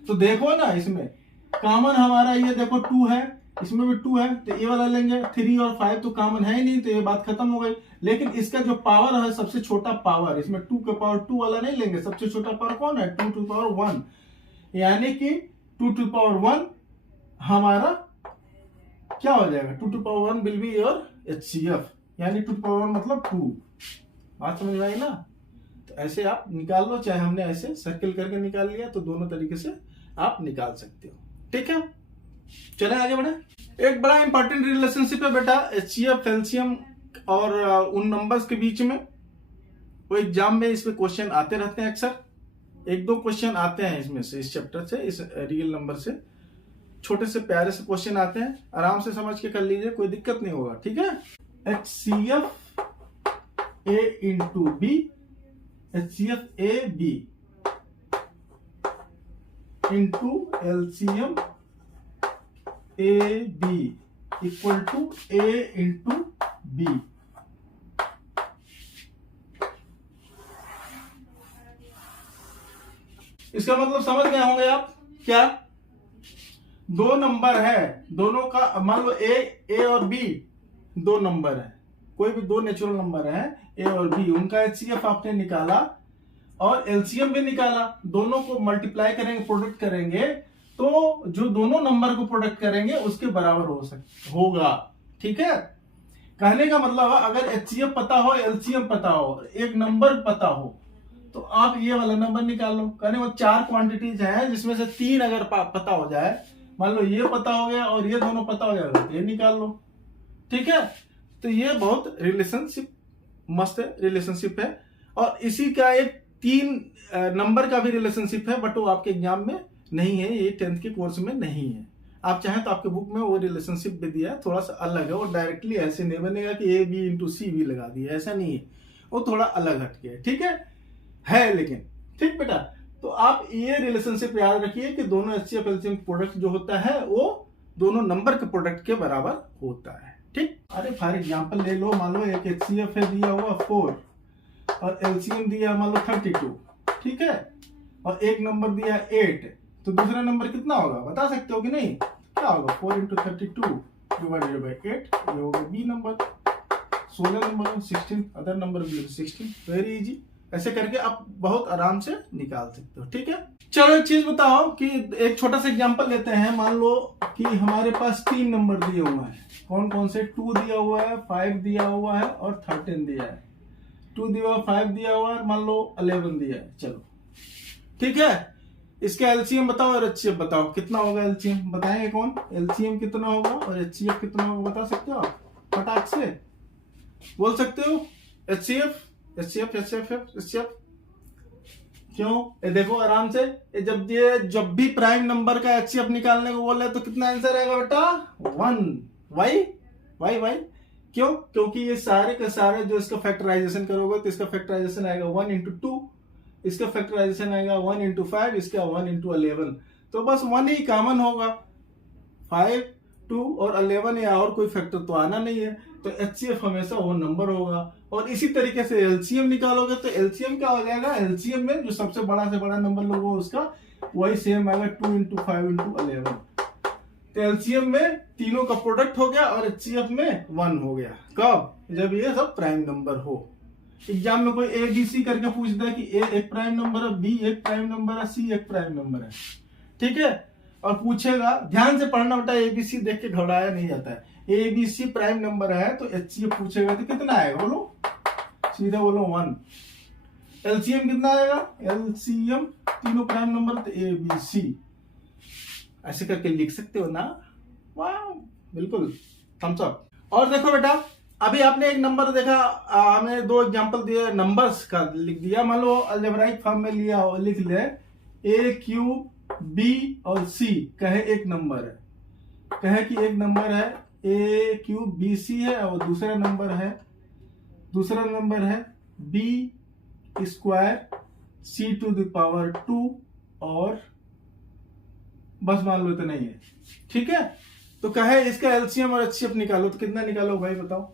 तो देखो ना, इसमें कॉमन हमारा ये देखो 2 है, इसमें भी 2 है, तो ये वाला लेंगे। 3 और 5 तो कॉमन है ही नहीं, तो ये बात खत्म हो गई। लेकिन इसका जो पावर है, सबसे छोटा पावर, इसमें 2 के पावर 2 वाला नहीं लेंगे। सबसे छोटा पावर कौन है, 2 to the power 1, यानी कि 2 to the power 1 हमारा क्या हो जाएगा, 2 to the power 1 will be your HCF, यानी 2 to the power 1 मतलब 2। बात समझ में आई ना। तो ऐसे आप निकाल लो, चाहे हमने ऐसे सर्किल करके निकाल लिया, तो दोनों तरीके से आप निकाल सकते हो। ठीक है, चले आगे बढ़े। एक बड़ा इंपॉर्टेंट रिलेशनशिप है बेटा एचसीएफ, एलसीएम और उन नंबर्स के बीच में। वो एग्जाम में इसमें क्वेश्चन आते रहते हैं अक्सर, 1-2 क्वेश्चन आते हैं इसमें से, इस चैप्टर से, इस रियल नंबर से, छोटे से प्यारे से क्वेश्चन आते हैं। आराम से समझ के कर लीजिए, कोई दिक्कत नहीं होगा। ठीक है, HCF A into B, HCF A B into LCM A B equal to A into B। इसका मतलब समझ गए होंगे आप। क्या, 2 नंबर है, दोनों का मान लो A और B 2 नंबर है, कोई भी 2 नेचुरल नंबर है ए और बी, उनका एचसीएफ आपने निकाला और एलसीएम भी निकाला, दोनों को मल्टीप्लाई करेंगे, प्रोडक्ट करेंगे, तो जो दोनों नंबर को प्रोडक्ट करेंगे उसके बराबर होगा। ठीक है, कहने का मतलब है अगर एचसीएफ पता हो, एलसीएम पता हो, एक नंबर पता हो, तो आप ये वाला नंबर निकाल लो। कहने वो 4 क्वांटिटीज हैं जिसमें से 3 अगर पता हो जाए, मान लो ये पता हो गया और ये दोनों पता हो जाएगा, तो ये निकाल लो। ठीक है, तो ये बहुत रिलेशनशिप मस्त रिलेशनशिप है। और इसी का एक 3 नंबर का भी रिलेशनशिप है, बट वो आपके एग्जाम में नहीं है, ये 10th के कोर्स में नहीं है। आप चाहें तो आपके बुक में वो रिलेशनशिप भी दिया है, थोड़ा सा अलग है, वो डायरेक्टली ऐसे नहीं बनेगा कि ए बी इंटू सी भी लगा दिया, ऐसा नहीं है, वो थोड़ा अलग हटके है। ठीक है लेकिन ठीक बेटा। तो आप ये रिलेशनशिप याद रखिए कि दोनों एचसीएफ एलसीएम प्रोडक्ट जो होता है वो दोनों नंबर के प्रोडक्ट के बराबर होता है। ठीक, अरे फॉर एग्जांपल ले लो, मान लो एक एचसीएफ है दिया हुआ 4 और एलसीएम दिया मान लो 32, ठीक है, और एक नंबर दिया 8, तो दूसरा नंबर कितना होगा बता सकते हो कि नहीं? क्या होगा? 4 × 32 डिवाइडेड बाय 8, ये होगा B number. 16 number 16, other number 16। Very easy, ऐसे करके आप बहुत आराम से निकाल सकते हो। ठीक है, चलो एक चीज बताओ कि एक छोटा सा एग्जांपल लेते हैं। मान लो कि हमारे पास 3 नंबर दिए हुए हैं, कौन कौन से? 2 दिया हुआ है, 5 दिया हुआ है और 13 दिया है। 2 दिया हुआ, 5 दिया हुआ है, मान लो 11 दिया है। चलो ठीक है, इसका एलसीएम बताओ और एचसीएफ बताओ, कितना होगा एलसीएम? बताएंगे कौन? एलसीएम कितना होगा और एचसीएफ कितना होगा बता सकते हो आप? फटाक से बोल सकते हो? एचसीएफ एचसीएफ एचसीएफ एचसीएफ क्यों? ये देखो आराम से, जब भी प्राइम नंबर का एचसीएफ निकालने को बोले तो कितना आंसर आएगा बेटा? 1। वाई क्यों? क्योंकि ये सारे के सारे जो इसका फैक्टराइजेशन करोगे तो इसका फैक्टराइजेशन आएगा 1 × 2, इसका फैक्टराइजेशन आएगा 1 × 5, इसका 1 × 11, तो बस 1 ही कॉमन होगा। 5, 2 और 11 या और कोई फैक्टर तो आना नहीं है, तो एचसीएफ हमेशा वो नंबर होगा। और इसी तरीके से एलसीएम निकालोगे तो एलसीएम क्या हो जाएगा? एलसीएम में जो सबसे बड़ा से बड़ा नंबर लोगे उसका वही सेम आएगा 2 × 5 × 11। तो एलसीएम में तीनों का प्रोडक्ट हो गया और एचसीएफ में 1 हो गया। कब? जब ये सब प्राइम नंबर हो। एग्जाम में कोई ए बी सी करके पूछता है कि ए एक प्राइम नंबर है, बी एक प्राइम नंबर है, सी एक प्राइम नंबर है। ठीक है, और पूछेगा, ध्यान से पढ़ना बेटा, एबीसी देख के घबराया नहीं जाता है। एबीसी प्राइम नंबर है तो एचसीएफ पूछेगा तो कितना आएगा बोलो? सीधा बोलो 1। एलसीएम कितना आएगा? एलसीएम तीनों प्राइम नंबर तो ए बी सी, ऐसे करके लिख सकते हो ना? वाह, बिल्कुल थम्स अप। और देखो बेटा, अभी आपने एक नंबर देखा, हमने 2 एग्जांपल दिए नंबर्स का, लिख दिया। मान लो अलजेब्राइक फॉर्म में लिया हो, लिख ले ए क्यू बी और सी, कहे एक नंबर है, कहे कि एक नंबर है ए क्यू बी सी है और दूसरा नंबर है B square C to the power 2, और बस मान लो इतना ही है। ठीक है, तो कहे इसका एलसीएम और एचसीएफ निकालो, तो कितना निकालो भाई बताओ?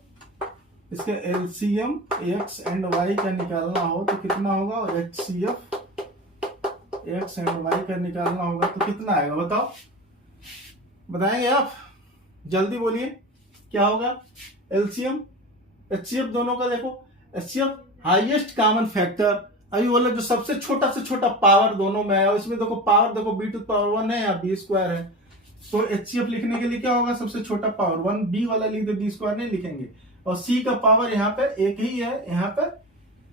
इसका एलसीएम एक्स एंड वाई का निकालना हो तो कितना होगा, और एचसीएफ एक्स एंड वाई का निकालना होगा तो कितना आएगा बताओ? बताएंगे आप? जल्दी बोलिए, क्या होगा? एलसीएम एचसीएफ दोनों का देखो, एचसीएफ हाईएस्ट कॉमन फैक्टर, अभी बोला जो सबसे छोटा से छोटा पावर दोनों में है, इसमें देखो पावर देखो बी टू पावर 1 है या बी स्क्वायर है, तो एचसीएफ लिखने के लिए क्या होगा? सबसे छोटा पावर 1, बी वाला लिख दे, बी स्क्वायर नहीं लिखेंगे। और सी का पावर यहाँ पे एक ही है, यहाँ पे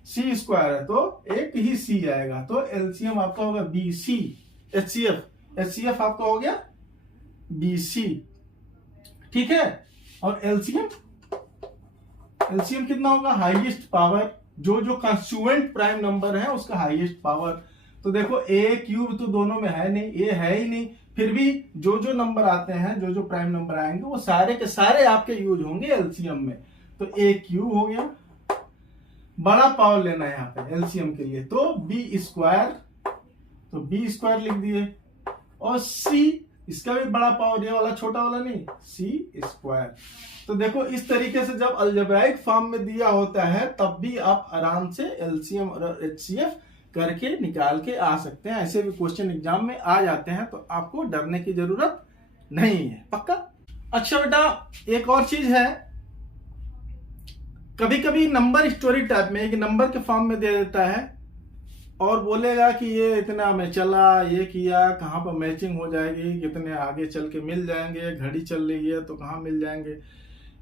सी स्क्वायर है तो एक ही सी आएगा, तो एलसीएम आपका होगा बी सी। एचसीएफ आपका हो गया बी सी। ठीक है, और एलसीएम कितना होगा? हाईएस्ट पावर, जो कंस्टिट्यूएंट प्राइम नंबर है उसका हाईएस्ट पावर। तो देखो ए क्यूब तो दोनों में है नहीं, ये है ही नहीं, फिर भी जो नंबर आते हैं, जो प्राइम नंबर आएंगे वो सारे के सारे आपके यूज होंगे एलसीएम में। तो ए क्यूब हो गया, बड़ा पावर लेना है यहाँ पे एलसीएम के लिए, तो बी स्क्वायर, तो बी स्क्वायर लिख दिए, और सी इसका भी बड़ा पावर, ये वाला छोटा वाला नहीं, सी स्क्वायर। तो देखो इस तरीके से जब अलजेब्राइक फॉर्म में दिया होता है तब भी आप आराम से एलसीएम और एचसीएफ करके निकाल के आ सकते हैं। ऐसे भी क्वेश्चन एग्जाम में आ जाते हैं, तो आपको डरने की जरूरत नहीं है, पक्का? अच्छा बेटा, एक और चीज है, कभी कभी नंबर स्टोरी टाइप में एक नंबर के फॉर्म में दे देता है और बोलेगा कि ये इतना में चला, ये किया, कहाँ पर मैचिंग हो जाएगी, कितने आगे चल के मिल जाएंगे, घड़ी चल रही है तो कहाँ मिल जाएंगे।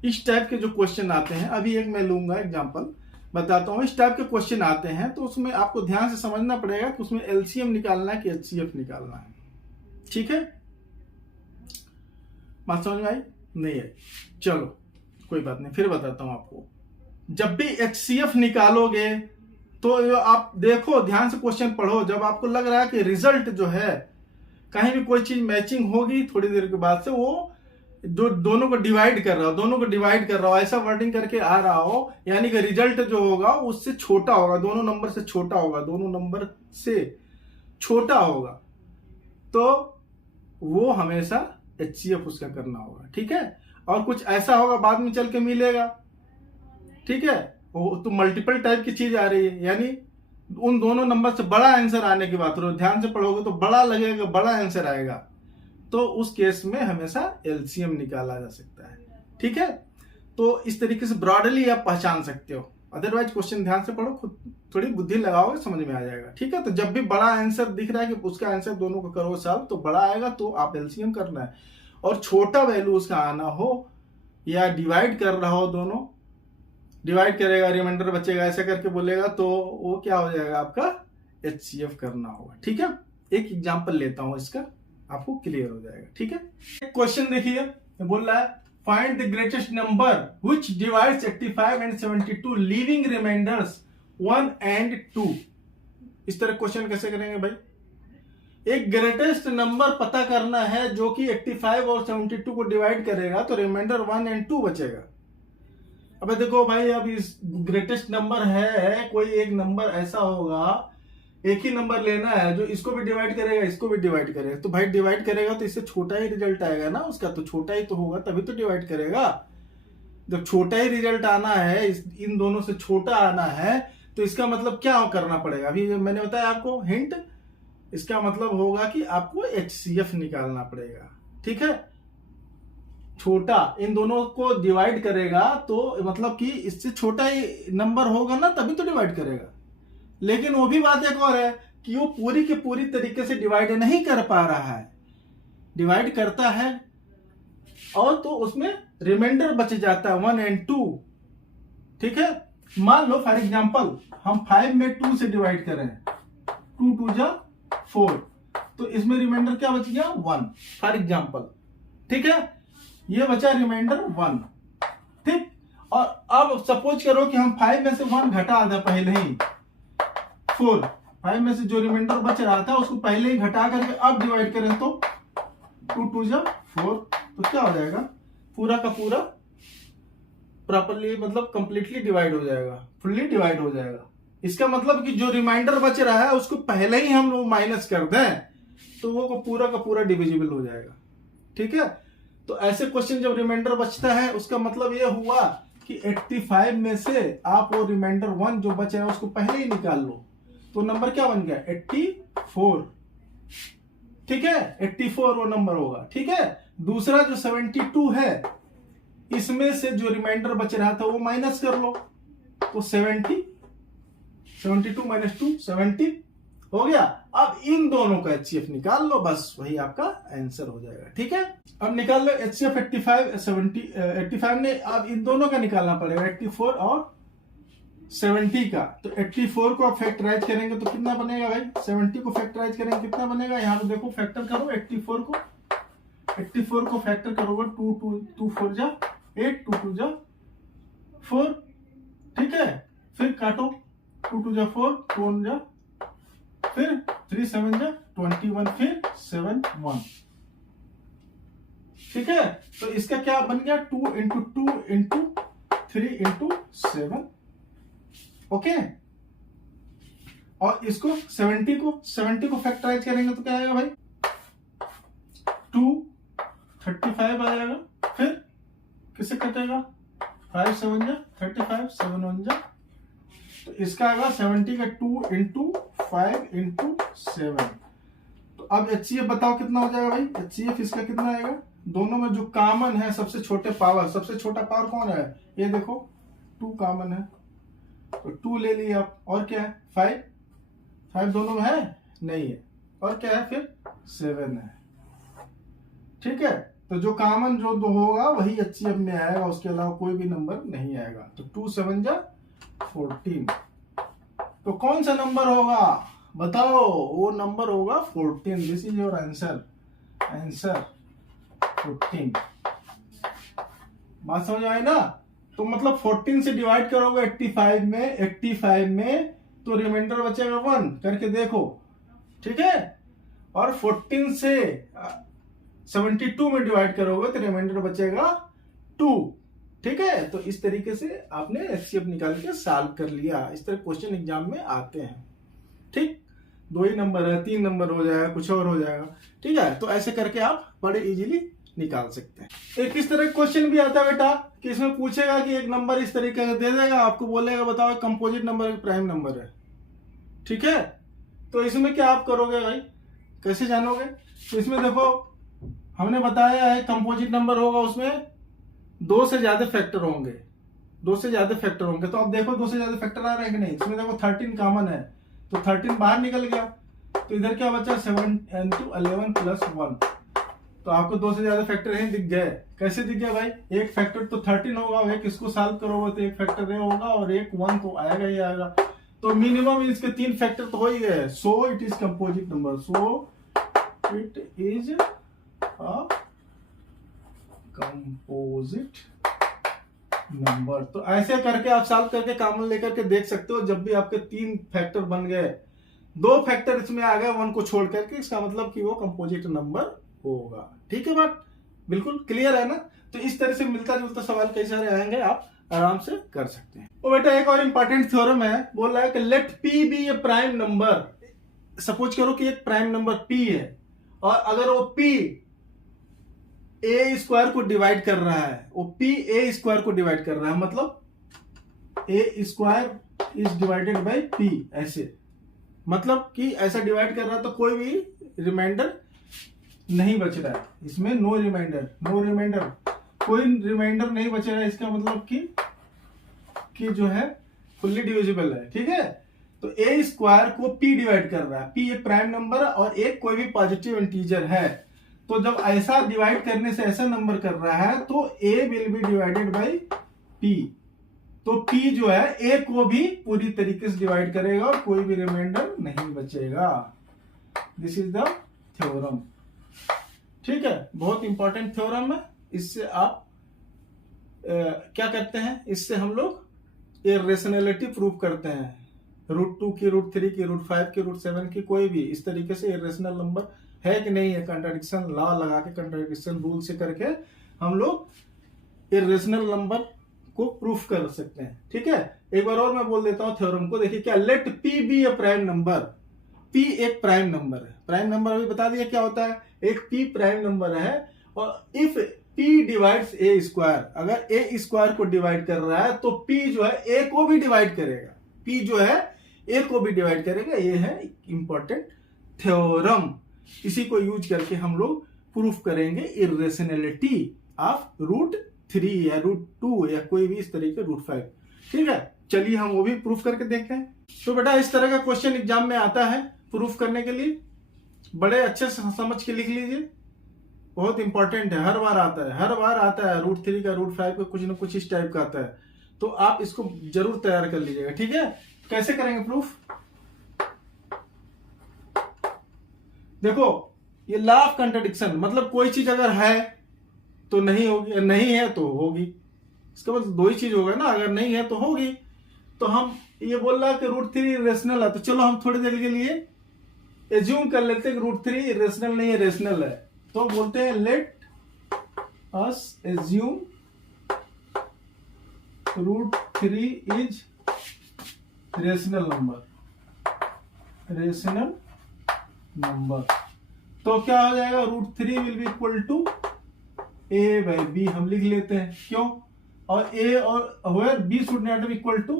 इस टाइप के जो क्वेश्चन आते हैं, अभी एक मैं लूंगा एग्जांपल बताता हूँ। इस टाइप के क्वेश्चन आते हैं तो उसमें आपको ध्यान से समझना पड़ेगा कि उसमें एलसीएम निकालना है कि एचसीएफ निकालना है। ठीक है, बात समझ में आई? नहीं आई? चलो कोई बात नहीं, फिर बताता हूं आपको। जब भी एचसीएफ निकालोगे तो आप देखो, ध्यान से क्वेश्चन पढ़ो। जब आपको लग रहा है कि रिजल्ट जो है कहीं भी कोई चीज मैचिंग होगी, थोड़ी देर के बाद से वो जो दोनों को डिवाइड कर रहा हो, दोनों को डिवाइड कर रहा हो, ऐसा वर्डिंग करके आ रहा हो, यानी कि रिजल्ट जो होगा उससे छोटा होगा, दोनों नंबर से छोटा होगा, दोनों नंबर से छोटा होगा, तो वो हमेशा एचसीएफ उसका करना होगा। ठीक है, और कुछ ऐसा होगा बाद में चल के मिलेगा। ठीक है, वो तो मल्टीपल टाइप की चीज आ रही है, यानी उन दोनों नंबर से बड़ा आंसर आने की बात करो, ध्यान से पढ़ोगे तो बड़ा लगेगा, बड़ा आंसर आएगा, तो उस केस में हमेशा एलसीएम निकाला जा सकता है। ठीक है, तो इस तरीके से ब्रॉडली आप पहचान सकते हो। अदरवाइज क्वेश्चन ध्यान से पढ़ो, खुद थोड़ी बुद्धि लगाओगे समझ में आ जाएगा। ठीक है, तो जब भी बड़ा आंसर दिख रहा है कि उसका आंसर दोनों को करो सॉल्व, तो बड़ा आएगा तो आप एलसीएम करना है, और छोटा वैल्यू उसका आना हो या डिवाइड कर रहा हो, दोनों डिवाइड करेगा, रिमाइंडर बचेगा, ऐसा करके बोलेगा, तो वो क्या हो जाएगा, आपका एचसीएफ करना होगा। ठीक है, एक एग्जांपल लेता हूं इसका, आपको क्लियर हो जाएगा। ठीक है, एक क्वेश्चन देखिए, बोल रहा है find the greatest number which divides 85 and 72 leaving remainders 1 and 2। इस तरह क्वेश्चन कैसे करेंगे भाई? एक ग्रेटेस्ट नंबर पता करना है जो कि 85 और 72 को डिवाइड करेगा, तो रिमाइंडर 1 एंड 2 बचेगा। अब देखो भाई, अब इस ग्रेटेस्ट नंबर है, कोई एक नंबर ऐसा होगा, एक ही नंबर लेना है जो इसको भी डिवाइड करेगा, इसको भी डिवाइड करेगा, तो भाई डिवाइड करेगा तो इससे छोटा ही रिजल्ट आएगा ना उसका, तो छोटा ही तो होगा तभी तो डिवाइड करेगा। जब छोटा ही रिजल्ट आना है, इन दोनों से छोटा आना है, तो इसका मतलब क्या करना पड़ेगा? अभी मैंने बताया आपको हिंट, इसका मतलब होगा कि आपको एचसीएफ निकालना पड़ेगा। ठीक है, छोटा इन दोनों को डिवाइड करेगा तो मतलब कि इससे छोटा ही नंबर होगा ना, तभी तो डिवाइड करेगा। लेकिन वो भी बात एक और है कि वो पूरी की पूरी तरीके से डिवाइड नहीं कर पा रहा है, डिवाइड करता है और तो उसमें रिमाइंडर बच जाता है 1 एंड 2। ठीक है, मान लो फॉर एग्जांपल हम 5 में 2 से डिवाइड करें, 2 2 जा 4, तो इसमें रिमाइंडर क्या बच गया? 1 फॉर एग्जांपल। ठीक है, ये बचा रिमाइंडर 1। ठीक, और अब सपोज करो कि हम 5 में से 1 घटा था पहले ही, 4, 5 में से जो रिमाइंडर बच रहा था उसको पहले ही घटा करके अब डिवाइड करें, तो 2 2 जा 4, तो क्या हो जाएगा? पूरा का पूरा प्रॉपरली मतलब कंप्लीटली डिवाइड हो जाएगा, फुल्ली डिवाइड हो जाएगा। इसका मतलब कि जो रिमाइंडर बच रहा है उसको पहले ही हम लोग माइनस कर दें तो वो पूरा का पूरा डिविजिबल हो जाएगा। ठीक है, तो ऐसे क्वेश्चन जब रिमाइंडर बचता है उसका मतलब ये हुआ कि 85 में से आप वो रिमाइंडर 1 जो बच रहा है उसको पहले ही निकाल लो, तो नंबर क्या बन गया? 84। ठीक है, 84 वो नंबर होगा। ठीक है, दूसरा जो 72 है, इसमें से जो रिमाइंडर बच रहा था वो माइनस कर लो, तो 70, 72 माइनस 2 70 हो गया। अब इन दोनों का एचसीएफ निकाल लो, बस वही आपका आंसर हो जाएगा। ठीक है, अब निकाल लो एचसीएफ 85 ने, अब इन दोनों का निकालना पड़ेगा, 84 और 70 का। तो 84 को आप फैक्टराइज करेंगे तो कितना बनेगा भाई? 70 को फैक्टराइज करेंगे कितना बनेगा? यहाँ पे देखो फैक्टर करो 84 को फैक्टर करोगे, 2 4 जा 8, 2 2 जा 4। ठीक है, फिर काटो, 2 2 जा 4, 2 1 जा, फिर 3 7 जा 21, फिर 7 1। ठीक है, तो इसका क्या बन गया? 2 इंटू 2 इंटू 3 इंटू 7। ओके, और इसको 70 को फैक्टराइज करेंगे तो क्या आएगा भाई? 2 35 आ जाएगा, फिर किससे कटेगा? 5 7 जा 35, 7 1 जा, तो इसका आएगा 70 का 2 इंटू 5 इंटू 7। तो अब एचसीएफ बताओ कितना हो जाएगा भाई? एचसीएफ इसका कितना आएगा? दोनों में जो कॉमन है सबसे छोटा पावर कौन है? ये देखो 2 कॉमन है, तो 2 ले लिया आप, और क्या है? 5 दोनों में है नहीं है, और क्या है फिर 7 है। ठीक है, तो जो कॉमन जो दो होगा वही HCF में आएगा, उसके अलावा कोई भी नंबर नहीं आएगा। तो 2 7 जा 14, तो कौन सा नंबर होगा बताओ? वो नंबर होगा 14। This is your answer, answer 14। बात समझ आए ना? तो मतलब 14 से डिवाइड करोगे 85 में तो रिमाइंडर बचेगा 1, करके देखो। ठीक है, और 14 से 72 में डिवाइड करोगे तो रिमाइंडर बचेगा 2। ठीक है, तो इस तरीके से आपने HCF निकाल के सॉल्व कर लिया। इस तरह क्वेश्चन एग्जाम में आते हैं। ठीक, 2 ही नंबर है, 3 नंबर हो जाएगा, कुछ और हो जाएगा। ठीक है, तो ऐसे करके आप बड़े इजीली निकाल सकते हैं। एक इस तरह क्वेश्चन भी आता है बेटा कि इसमें पूछेगा कि एक नंबर इस तरीके से दे देगा, आपको बोलेगा बताओ कंपोजिट नंबर एक प्राइम नंबर है। ठीक है, तो इसमें क्या आप करोगे भाई, कैसे जानोगे? तो इसमें देखो हमने बताया है कंपोजिट नंबर होगा, उसमें 2 से ज्यादा फैक्टर होंगे, 2 से ज्यादा फैक्टर होंगे। तो अब देखो 2 से ज्यादा फैक्टर आ रहे हैं कि नहीं? इसमें देखो 13 कॉमन है, तो 13 बाहर निकल गया, तो इधर क्या बचा 7 into 11 + 1। तो आपको 2 से ज्यादा फैक्टर है दिख गए। कैसे दिख गया भाई? एक फैक्टर तो 13 होगा, एक इसको सॉल्व करोगे तो एक फैक्टर ये होगा और एक 1 तो आएगा ही आएगा। तो मिनिमम इसके 3 फैक्टर तो हो ही गए। So it is composite number, so it is a composite number. तो ऐसे करके आप सॉल्व करके कॉमन लेकर के देख सकते हो। जब भी आपके 3 फैक्टर बन गए, 2 फैक्टर इसमें आ गए 1 को छोड़ करके, इसका मतलब कि वो कंपोजिट नंबर होगा। ठीक है, बात बिल्कुल क्लियर है ना? तो इस तरह से मिलता जुलता सवाल कई सारे आएंगे, आप आराम से कर सकते हैं। तो बेटा एक और इंपॉर्टेंट थ्योरम है, बोल रहा है कि लेट P बी ए प्राइम नंबर। सपोज करो कि एक प्राइम नंबर P है, और अगर वो P A स्क्वायर को डिवाइड कर रहा है, वो P A स्क्वायर को डिवाइड कर रहा है, मतलब A square is divided by P, ऐसे मतलब कि ऐसा डिवाइड कर रहा है तो कोई भी रिमाइंडर नहीं बच रहा है इसमें। नो रिमाइंडर, कोई रिमाइंडर नहीं बच रहा है। इसका मतलब कि जो है फुल्ली डिविजिबल है। ठीक है, तो A स्क्वायर को P डिवाइड कर रहा है। P एक प्राइम नंबर और एक कोई भी पॉजिटिव इंटीजर है। तो जब ऐसा डिवाइड करने से ऐसा नंबर कर रहा है तो A will be divided by P। तो P जो है A को भी पूरी तरीके से डिवाइड करेगा और कोई भी रिमाइंडर नहीं बचेगा। This is the theorem. ठीक है, बहुत इंपॉर्टेंट थ्योरम है। इससे आप क्या करते हैं, इससे हम लोग इर्रेशनैलिटी प्रूव करते हैं। √2 की, √3 की, √5 की, √7 की, कोई भी इस तरीके से इर्रेशनल नंबर है कि नहीं है, कंट्राडिक्शन लॉ लगा के, कंट्राडिक्शन रूल से करके हम लोग इर्रेशनल नंबर को प्रूफ कर सकते हैं। ठीक है, एक बार और मैं बोल देता हूं थ्योरम को। देखिए क्या, लेट P बी ए प्राइम नंबर। P एक प्राइम नंबर है। प्राइम नंबर अभी बता दिया क्या होता है, एक P प्राइम नंबर है, और if P divides A square, अगर A स्क्वायर को डिवाइड कर रहा है तो P जो है A को भी डिवाइड करेगा। P जो है A को भी डिवाइड करेगा। ये है इंपॉर्टेंट थ्योरम। इसी को यूज करके हम लोग प्रूफ करेंगे इर्रेशनैलिटी ऑफ √3 या √2 या कोई भी इस तरीके √5। ठीक है, चलिए हम वो भी प्रूफ करके देखते हैं। तो बेटा इस तरह का क्वेश्चन एग्जाम में आता है, प्रूफ करने के लिए बड़े अच्छे से समझ के लिख लीजिए। बहुत इंपॉर्टेंट है, हर बार आता है, √3 का, √5 का, कुछ ना कुछ इस टाइप का आता है। तो आप इसको जरूर तैयार कर लीजिएगा। ठीक है, कैसे करेंगे प्रूफ? देखो ये लॉ ऑफ कंट्राडिक्शन, मतलब कोई चीज अगर है तो नहीं होगी, नहीं है तो होगी। इसका मतलब 2 ही चीज होगा ना, अगर नहीं है तो होगी। तो हम ये बोल रहा है कि √3 इरेशनल है, तो चलो हम थोड़ी देर के लिए एज्यूम कर लेते हैं कि √3 इरेशनल नहीं है, रेशनल है। तो बोलते हैं let us assume √3 is rational number. तो क्या हो जाएगा, √3 will be equal to A by B हम लिख लेते हैं। क्यों? और A और where B should not be equal to,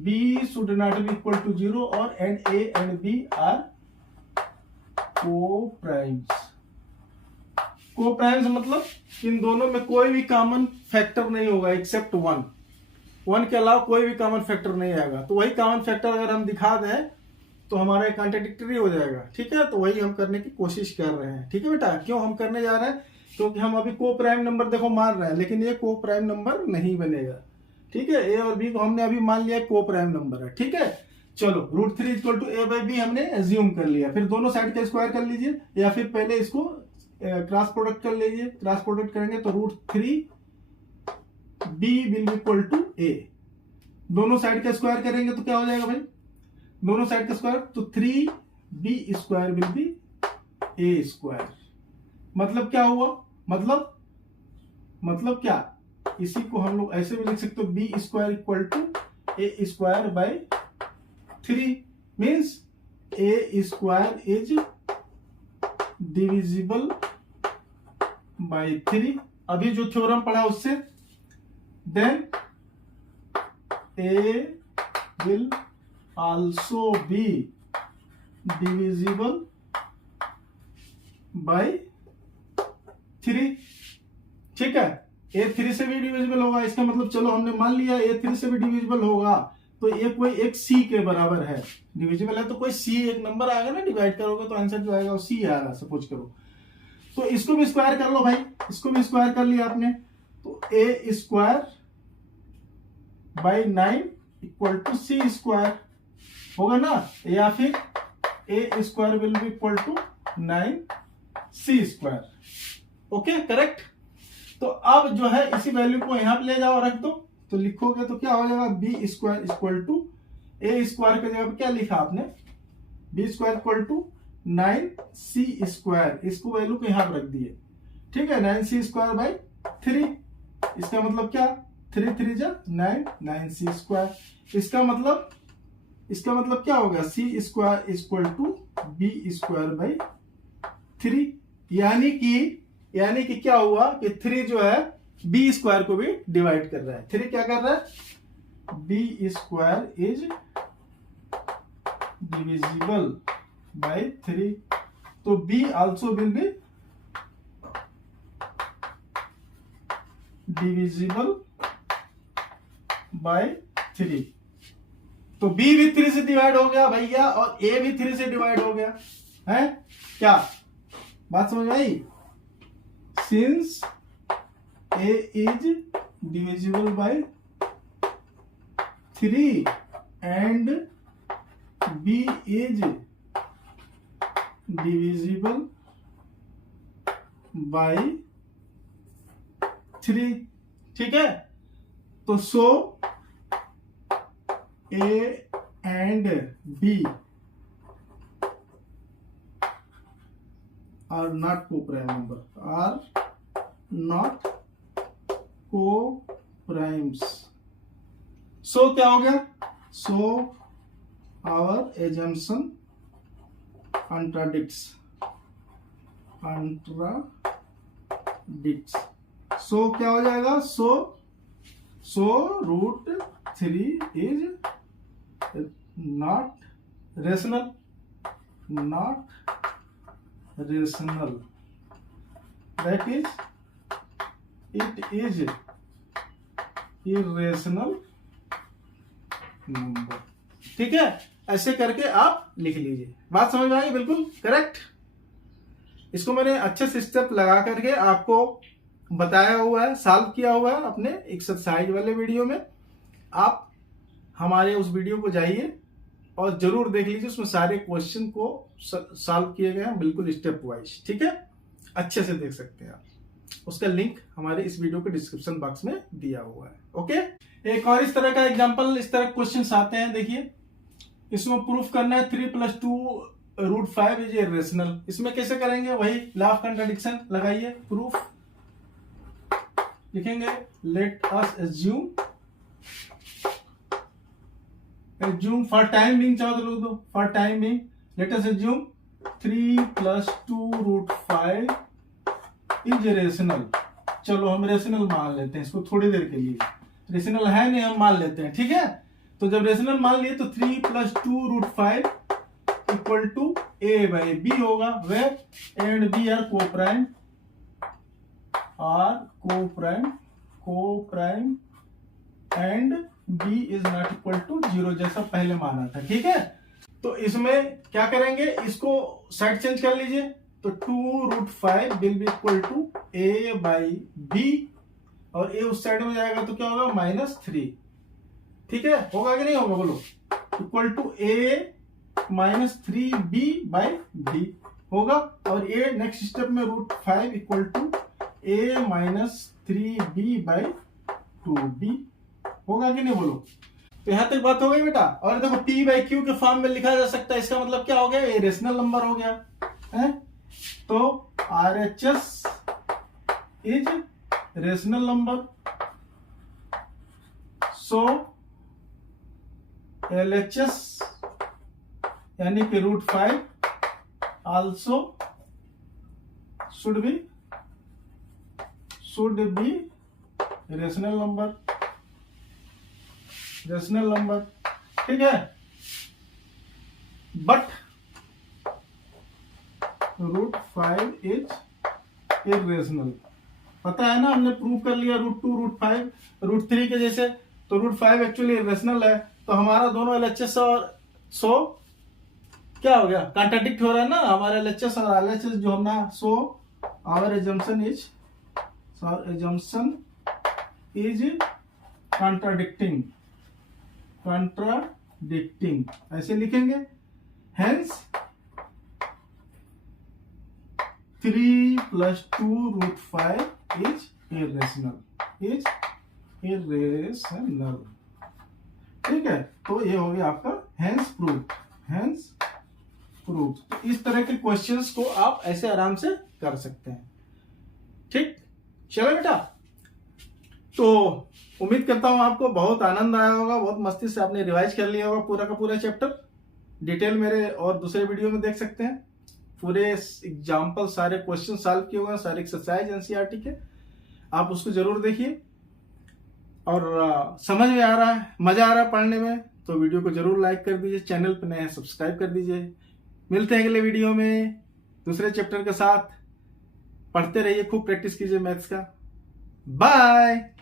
B should not be equal to 0 और and A and B are co-primes मतलब इन दोनों में कोई भी कॉमन फैक्टर नहीं होगा एक्सेप्ट 1 के अलावा कोई भी कॉमन फैक्टर नहीं आएगा। तो वही कॉमन फैक्टर अगर हम दिखा दें तो हमारा कॉन्ट्राडिक्टरी हो जाएगा। ठीक है, तो वही हम करने की कोशिश कर रहे हैं। ठीक है बेटा, क्यों हम करने जा रहे हैं, क्योंकि हम अभी को प्राइम नंबर देखो मान रहे हैं, लेकिन ये को प्राइम नंबर नहीं बनेगा। ठीक है, ए और बी को हमने अभी मान लिया को प्राइम नंबर है। ठीक है, चलो √3 equal to A by B हमने एज्यूम कर लिया। फिर दोनों साइड का स्क्वायर कर लीजिए, या फिर पहले इसको क्रॉस प्रोडक्ट कर लीजिए। क्रॉस प्रोडक्ट करेंगे तो √3 B will be equal to A. दोनों साइड का स्क्वायर करेंगे तो क्या हो जाएगा भाई, दोनों साइड का स्क्वायर, तो 3b square will B A square. मतलब क्या हुआ, मतलब क्या, इसी को हम लोग ऐसे भी लिख सकते हो, B square equal to A square by 3 means A square is divisible by 3। अभी जो थ्योरम पढ़ा उससे, then A will also be divisible by 3। ठीक है, ए 3 से भी डिविजिबल होगा, इसका मतलब चलो हमने मान लिया ए 3 से भी डिविजिबल होगा, तो ये कोई एक सी के बराबर है। डिविजिबल है तो कोई सी एक नंबर आएगा ना, डिवाइड करोगे तो आंसर जो आएगा वो सी आ रहा है सपोज करो। तो इसको भी स्क्वायर कर लो भाई, इसको भी स्क्वायर कर लिया आपने, तो A square by 9 equal to C square होगा ना, या फिर A square will be equal to 9 C square. Okay, correct. तो अब जो है इसी वैल्यू को यहां पे ले जाओ, रख दो, तो लिखोगे तो क्या हो जाएगा, B square equal to A square की जगह पे क्या लिखा आपने, B square equal to 9 C square, इसको वैल्यू को यहां पर रख दिए। ठीक है, 9 सी स्क्वायर बाई 3, इसका मतलब क्या, 3 3 जा 9, 9 सी स्क्वायर। इसका मतलब क्या होगा, C square equal to B square by 3। यानी कि क्या हुआ कि 3 जो है बी स्क्वायर को भी डिवाइड कर रहा है। 3 क्या कर रहा है, B square is divisible by 3, तो B also will be divisible by 3। तो बी भी 3 से डिवाइड हो गया भैया, और ए भी 3 से डिवाइड हो गया है। क्या बात समझ में आई, since A is divisible by 3 and B is divisible by 3। ठीक है, तो सो A and B are not co-prime number, are not co-primes। सो क्या हो गया, सो आवर assumption contradicts। सो क्या हो जाएगा, सो √3 is not rational, that is it is irrational number। ठीक है, ऐसे करके आप लिख लीजिए। बात समझ में आई, बिल्कुल करेक्ट। इसको मैंने अच्छे से स्टेप लगा करके आपको बताया हुआ है, सॉल्व किया हुआ है अपने एक्सरसाइज वाले वीडियो में। आप हमारे उस वीडियो को जाइए और जरूर देख लीजिए, उसमें सारे क्वेश्चन को सॉल्व किए गए हैं बिल्कुल स्टेप वाइज। ठीक है, अच्छे से देख सकते हैं आप, उसका लिंक हमारे इस वीडियो के डिस्क्रिप्शन बॉक्स में दिया हुआ है। ओके, एक और इस तरह का एग्जांपल, इस तरह क्वेश्चंस आते हैं। देखिए, इसमें प्रूफ करना है 3 + 2 √5 इज इरेशनल। इसमें कैसे करेंगे, वही लॉ ऑफ कंट्राडिक्शन लगाइए। प्रूफ लिखेंगे, late us assume for time being, चाहो तो लिख दो for time being, late us assume 3 + 2 √5 is rational. चलो हम रेशनल मान लेते हैं इसको थोड़ी देर के लिए, रेशनल है नहीं, हम मान लेते हैं। ठीक है, तो जब रेशनल मान लिए तो 3 + 2 √5 equal to A by B होगा, where and B are coprime and B is not equal to 0, जैसा पहले माना था। ठीक है, तो इसमें क्या करेंगे, इसको साइड चेंज कर लीजिए, तो 2√5 will be equal to a/b, और a उस साइड में जाएगा तो क्या होगा -3। ठीक है, होगा कि नहीं होगा बोलो, इक्वल टू a-3b/d होगा। और a नेक्स्ट स्टेप में √5 इक्वल टू a-3b/2b होगा कि नहीं बोलो। तो यहां तक बात हो गई बेटा। और देखो p/q के फॉर्म में लिखा जा सकता है, इसका मतलब क्या हो गया, ये रेशनल नंबर हो गया है। तो RHS is rational number, so LHS यानी कि √5 also should be rational number, ठीक है। बट √5 इज इरेशनल, पता है ना, हमने प्रूव कर लिया √2 √5 √3 के जैसे। तो √5 एक्चुअली इरेशनल है, तो हमारा दोनों LHS और सो क्या हो गया, कॉन्ट्राडिक्ट हो रहा है ना हमारे LHS और RHS जो हम ना। So our assumption is contradicting, ऐसे लिखेंगे। हेंस 3 + 2 √5 इज इरेशनल, ठीक है। तो ये हो गया आपका हेंस प्रूफ। तो इस तरह के क्वेश्चंस को आप ऐसे आराम से कर सकते हैं, ठीक। चलो बेटा, तो उम्मीद करता हूं आपको बहुत आनंद आया होगा, बहुत मस्ती से आपने रिवाइज कर लिया होगा पूरा का पूरा चैप्टर। डिटेल मेरे और दूसरे वीडियो में देख सकते हैं, पूरे एग्जाम्पल सारे क्वेश्चन सॉल्व किए हुए हैं, सारे एक्सरसाइज एनसीईआरटी के, आप उसको जरूर देखिए। और समझ में आ रहा है, मजा आ रहा है पढ़ने में, तो वीडियो को जरूर लाइक कर दीजिए, चैनल पर नए हैं सब्सक्राइब कर दीजिए। मिलते हैं अगले वीडियो में दूसरे चैप्टर के साथ। पढ़ते रहिए, खूब प्रैक्टिस कीजिए मैथ्स का। बाय।